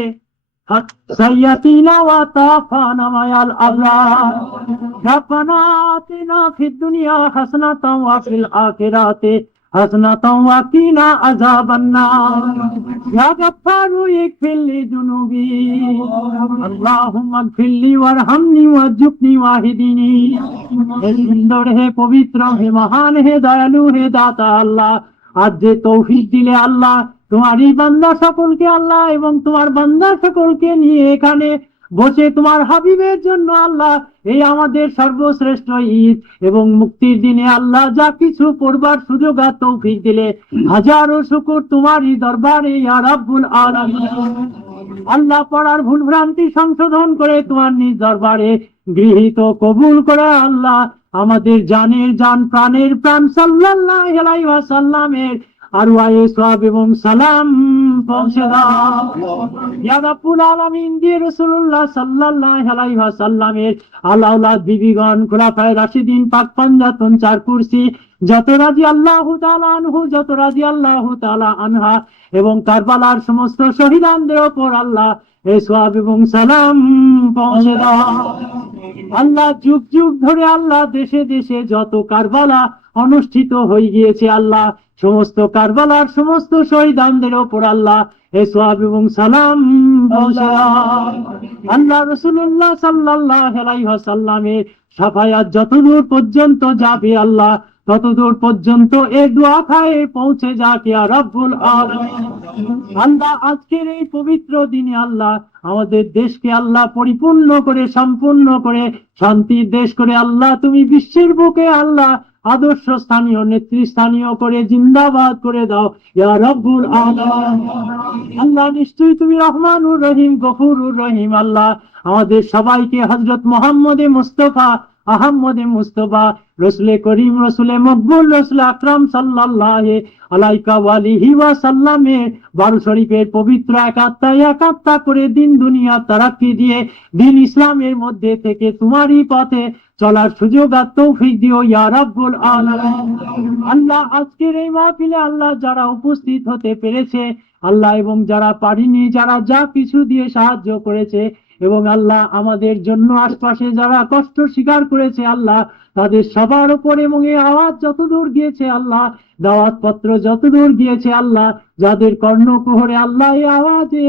سيأتينا وطافنا مع الأبرار ربنا آتنا في الدنيا حسنة وفي الآخرة حسنة وقنا عذاب النار يا غفار اغفر لي ذنوبي اللهم اغفر لي وارحمني وارزقني واهدني হে সুন্দর, হে পবিত্র, হে মহান, হে দয়ালু, হে দাতা আল্লাহ, আজ যে তৌফিক দিলে আল্লাহ, তোমারই বান্দা সকলকে আল্লাহ এবং তোমার বান্দা সকলকে নিয়ে এখানে বসে তোমার হাবিবের জন্য আল্লাহ এই আমাদের সর্বশ্রেষ্ঠ ঈদ এবং মুক্তির দিনে আল্লাহ যা কিছু পড়বার সুযোগ আর তৌফিক দিলে হাজারো শুকর তোমারই দরবারে ইয়া রাব্বুল আলামিন। আল্লাহ পড়ার ভুল ভ্রান্তি সংশোধন করে তোমার নিজ দরবারে গৃহীত কবুল করে আল্লাহ আমাদের জানের জান, প্রাণের প্রাণ সাল্লাল্লাহু আলাইহি ওয়াসাল্লামের আরওয়ায়ে সওয়াব এবং সালাম পৌঁছে দাও ইয়া রাব্বুল আলামিন। দিয়ে রাসূলুল্লাহ সাল্লাল্লাহু আলাইহি ওয়াসাল্লামের আওলাদ বিবিগণ, খুলাফায়ে রাশিদিন, পাক পাঞ্জাতন, চার কুরসি, যত রাদিয়াল্লাহু তাআলা আনহু, যত রাদিয়াল্লাহু তাআলা আনহা এবং কারবালার সমস্ত শহীদদের উপর আল্লাহ এই সওয়াব এবং সালাম পৌঁছে দাও আল্লাহ। যুগ যুগ ধরে আল্লাহ দেশে দেশে যত কারবালা অনুষ্ঠিত হয়ে গিয়েছে আল্লাহ, সমস্ত কারবালার সমস্ত শহীদদের উপর আল্লাহ এই সওয়াব এবং সালাম পৌঁছে দাও আল্লাহ। রাসূলুল্লাহ সাল্লাল্লাহু আলাইহি ওয়াসাল্লামের শাফায়াত যতদূর পর্যন্ত যাবে আল্লাহ, ততদূর পর্যন্ত এই দোয়া খায় পৌঁছে যাক ইয়া রাব্বুল আলামিন। আল্লাহ আজকের এই পবিত্র দিনে আল্লাহ আমাদের দেশকে আল্লাহ পরিপূর্ণ করে, সম্পূর্ণ করে, শান্তির দেশ করে আল্লাহ তুমি বিশ্বের বুকে আল্লাহ আদর্শ স্থানীয়, নেতৃস্থানীয় করে জিন্দাবাদ করে দাও ইয়া রাব্বুল আলামিন। আল্লাহ নিশ্চয়ই তুমি রহমানুর রহিম, গফুরুর রহিম। আল্লাহ আমাদের সবাইকে হযরত মুহাম্মদে মুস্তাফা, আহমদে মুস্তাফা, রসুলে করিম, রসুলে মকবুল, রসুল আকরাম সাল্লাল্লাহু আলাইহি ওয়া সাল্লামের বারো শরীফের পবিত্র একাত্তা করে দিন দুনিয়া তারাক্কি দিয়ে দিন ইসলামের মধ্যে থেকে তোমারই পথে চলার সুযোগ আর তৌফিক দিও ইয়া রাব্বুল আলামিন। আল্লাহ আজকের এই মাহফিলে আল্লাহ যারা উপস্থিত হতে পেরেছে আল্লাহ এবং যারা পারেনি, যারা যা কিছু দিয়ে সাহায্য করেছে এবং আল্লাহ আমাদের জন্য আশপাশে যারা কষ্ট স্বীকার করেছে আল্লাহ তাদের সবার উপর এবং এই আওয়াজ যতদূর গিয়েছে আল্লাহ, দাওয়াত পত্র যতদূর গিয়েছে আল্লাহ, যাদের কর্ণকুহরে আল্লাহ এই আওয়াজে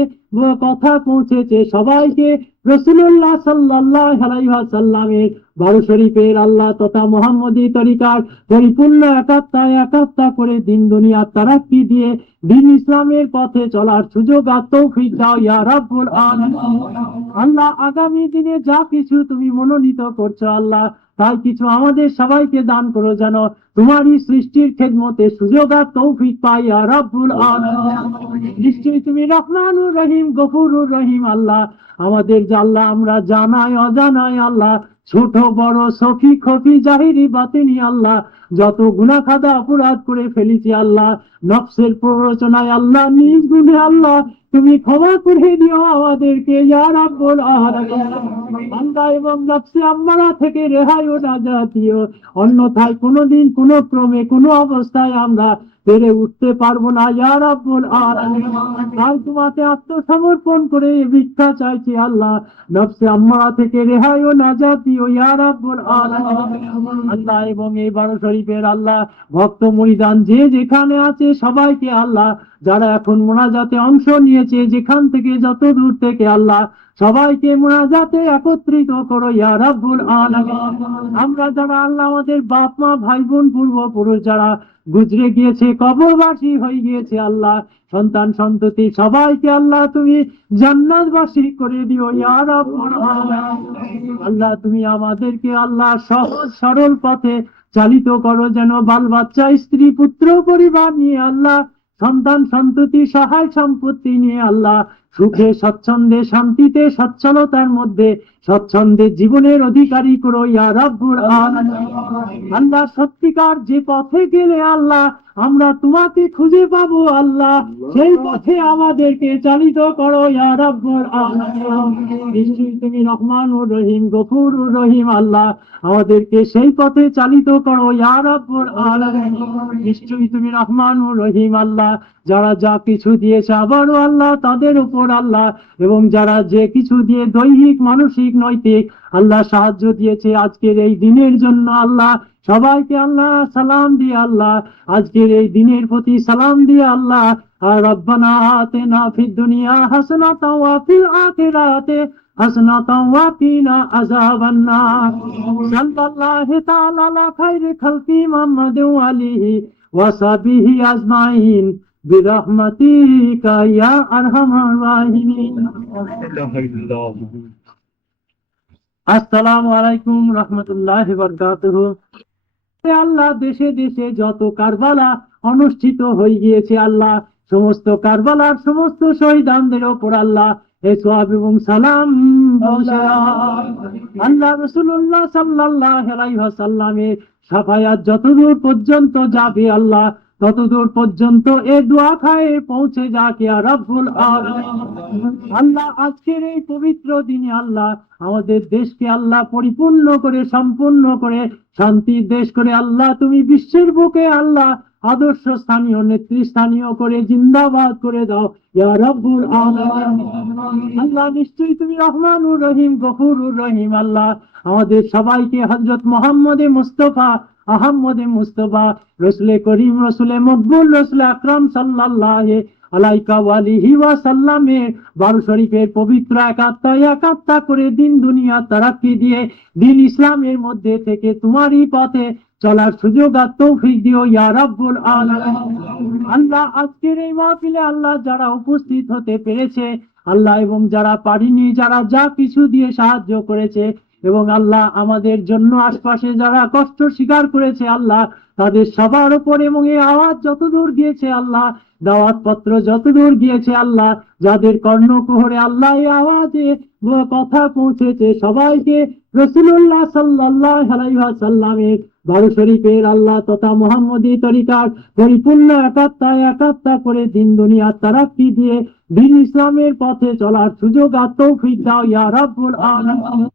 কথা পৌঁছেছে সবাইকে রাসূলুল্লাহ সাল্লাল্লাহু আলাইহি ওয়াসাল্লামের বারো শরীফের আল্লাহ তথা মুহাম্মদী তরিকার পরিপূর্ণ একাত্তা করে দিন দুনিয়া তারাক্কি দিয়ে দিন ইসলামের পথে চলার সুযোগ আর তৌফিক দাও ইয়া রাব্বুল আলামিন। আল্লাহ আগামী দিনে যা কিছু তুমি মনোনীত করছো আল্লাহ, তাই কিছু আমাদের সবাইকে দান করো যেন তোমারই সৃষ্টির খেদমতে সুযোগ আর তৌফিক পাই ইয়া রাব্বুল আলামিন। নিশ্চয়ই তুমি রহমানুর রহিম গফুরুর রহিম আল্লাহ। আমাদের যে আল্লাহ আমরা জানাই অজানাই আল্লাহ, ছোট বড় সফি খফি জাহিরি বাতিনি আল্লাহ, যত গুনাহ খাদা অপরাধ করে ফেলেছি আল্লাহ, নফসের প্ররোচনায় আল্লাহ, নিজ গুণে আল্লাহ তুমি ক্ষমা করে দিও আমাদেরকে ইয়া রাব্বুল আলামিন। আল্লাহ এবং নফসে আম্মারা থেকে রেহাই ও নাজাত দিও, অন্যথায় কোনোদিন কোনো ক্রমে কোনো অবস্থায় আমরা পেরে উঠতে পারবো না ইয়া রাব্বুল আলামিন। তাই তোমাকে আত্মসমর্পণ করে ভিক্ষা চাইছি আল্লাহ, নফসে আম্মারা থেকে রেহাই ও নাজাত দিও ইয়া রাব্বুল আলামিন। আল্লাহ এবং এই বারো শরীফের আল্লাহ ভক্ত মুরিদান যে যেখানে আছে সবাইকে আল্লাহ, যারা এখন মোনাজাতে অংশ নিয়েছে যেখান থেকে যত দূর থেকে আল্লাহ, সবাইকে মোনাজাতে একত্রিত করো ইয়া রাব্বুল আলামিন। আমরা যারা আল্লাহ আমাদের বাপ মা ভাই বোন পূর্বপুরুষ যারা গুজরে গিয়েছে কবরবাসী হয়ে গিয়েছে আল্লাহ, সন্তান সন্ততি সবাইকে আল্লাহ তুমি জান্নাতবাসী করে দিও ইয়া রাব্বুল আলামিন। আল্লাহ তুমি আমাদেরকে আল্লাহ সহজ সরল পথে চালিত করো, যেন বাল বাচ্চা স্ত্রী পুত্র পরিবার নিয়ে আল্লাহ, সন্তান সন্ততি সহায় সম্পত্তি নিয়ে আল্লাহ সুখে স্বচ্ছন্দে শান্তিতে সচ্ছলতার মধ্যে স্বচ্ছন্দে জীবনের অধিকারী করো ইয়া রাব্বুল আলামিন। আল্লাহ সত্যিকার যে পথে গেলে আল্লাহ আমরা তোমাকে খুঁজে পাবো আল্লাহ, সেই পথে আমাদেরকে চালিত করো ইয়া রাব্বুল আলামিন। নিশ্চয়ই তুমি রহমানুর রহিম গফুরুর রহিম আল্লাহ, আমাদেরকে সেই পথে চালিত করো ইয়া রাব্বুল আলামিন। নিশ্চয়ই তুমি রহমানুর রহিম আল্লাহ, যারা যা কিছু দিয়েছে আবারও আল্লাহ তাদের উপর আল্লাহ, এবং যারা যে কিছু দিয়ে দৈহিক মানসিক নৈতিক আল্লাহ সাহায্য দিয়েছে আজকের এই দিনের জন্য আল্লাহ, সবাইকে আল্লাহ সালাম দিয়ে আল্লাহ আজকের এই দিনের প্রতি সালাম দিয়ে আল্লাহ, আর রব্বানা আতিনা ফিদ দুনিয়া হাসানাতাও ওয়া ফিল আখিরাতি হাসানাতাও ওয়া কিনা আযাবান নার। সাল্লাল্লাহু তাআলা আলা খায়রি খালকি মুহাম্মাদিন ওয়া আলিহি ওয়া সাহবিহি আজমাইন বিরহমাতিকা ইয়া আরহামার রাহিমিন। আসসালামু আলাইকুম রাহমাতুল্লাহি ওয়া বারাকাতুহু। আল্লাহ দেশে দেশে যত কারবালা অনুষ্ঠিত হয়ে গিয়েছে আল্লাহ, সমস্ত কারবালার সমস্ত শহীদানদের ওপর আল্লাহ এই সওয়াব এবং সালাম আল্লাহ রাসূলুল্লাহ সাল্লাল্লাহু আলাইহি ওয়াসাল্লামের শাফায়াত যতদূর পর্যন্ত যাবে আল্লাহ, ততদূর পর্যন্ত এ দোয়া খায় পৌঁছে যাক ইয়া রাব্বুল আলামিন। আল্লাহ আজকের এই পবিত্র দিনে আল্লাহ আমাদের দেশকে আল্লাহ পরিপূর্ণ করে সম্পূর্ণ করে শান্তির দেশ করে আল্লাহ তুমি বিশ্বের বুকে আল্লাহ আদর্শ স্থানীয় নেতৃস্থানীয় করে জিন্দাবাদ করে দাও ইয়া রাব্বুল আলামিন। আল্লাহ নিশ্চয়ই তুমি রহমানুর রহিম গফুরুর রহিম আল্লাহ, আমাদের সবাইকে হযরত মুহাম্মদে মুস্তাফা আহমদে মুস্তাফা রসুলে করিম রসুলে মকবুল রসুল আকরাম সাল্লাল্লাহু আলাইকা ওয়া আলিহি ওয়া সাল্লামের বারো শরীফের পবিত্র একাত্তা করে দিন দুনিয়া তারাক্কি দিয়ে দিন ইসলামের মধ্যে থেকে তোমারই পথে চলার সুযোগ আর তৌফিক দিও ইয়া রাব্বুল আলামিন। আল্লাহ আজকের এই মাহফিলে আল্লাহ যারা উপস্থিত হতে পেরেছে আল্লাহ, এবং যারা পারেনি যারা যা কিছু দিয়ে সাহায্য করেছে, এবং আল্লাহ আমাদের জন্য আশপাশে যারা কষ্ট স্বীকার করেছে আল্লাহ, তাদের সবার উপর এবং এই আওয়াজ যতদূর গিয়েছে আল্লাহ, দাওয়াত পত্র যতদূর গিয়েছে আল্লাহ, যাদের কর্ণকুহরে আল্লাহ এই আওয়াজে কথা পৌঁছেছে সবাইকে রাসূলুল্লাহ সাল্লাল্লাহু আলাইহি ওয়াসাল্লামের বারো শরীফের আল্লাহ তথা মুহাম্মদী তরিকার পরিপূর্ণ একাত্তা করে দিন দুনিয়া তারাক্কি দিয়ে দিন ইসলামের পথে চলার সুযোগ আর তৌফিক দাও ইয়া রাব্বুল আলামিন।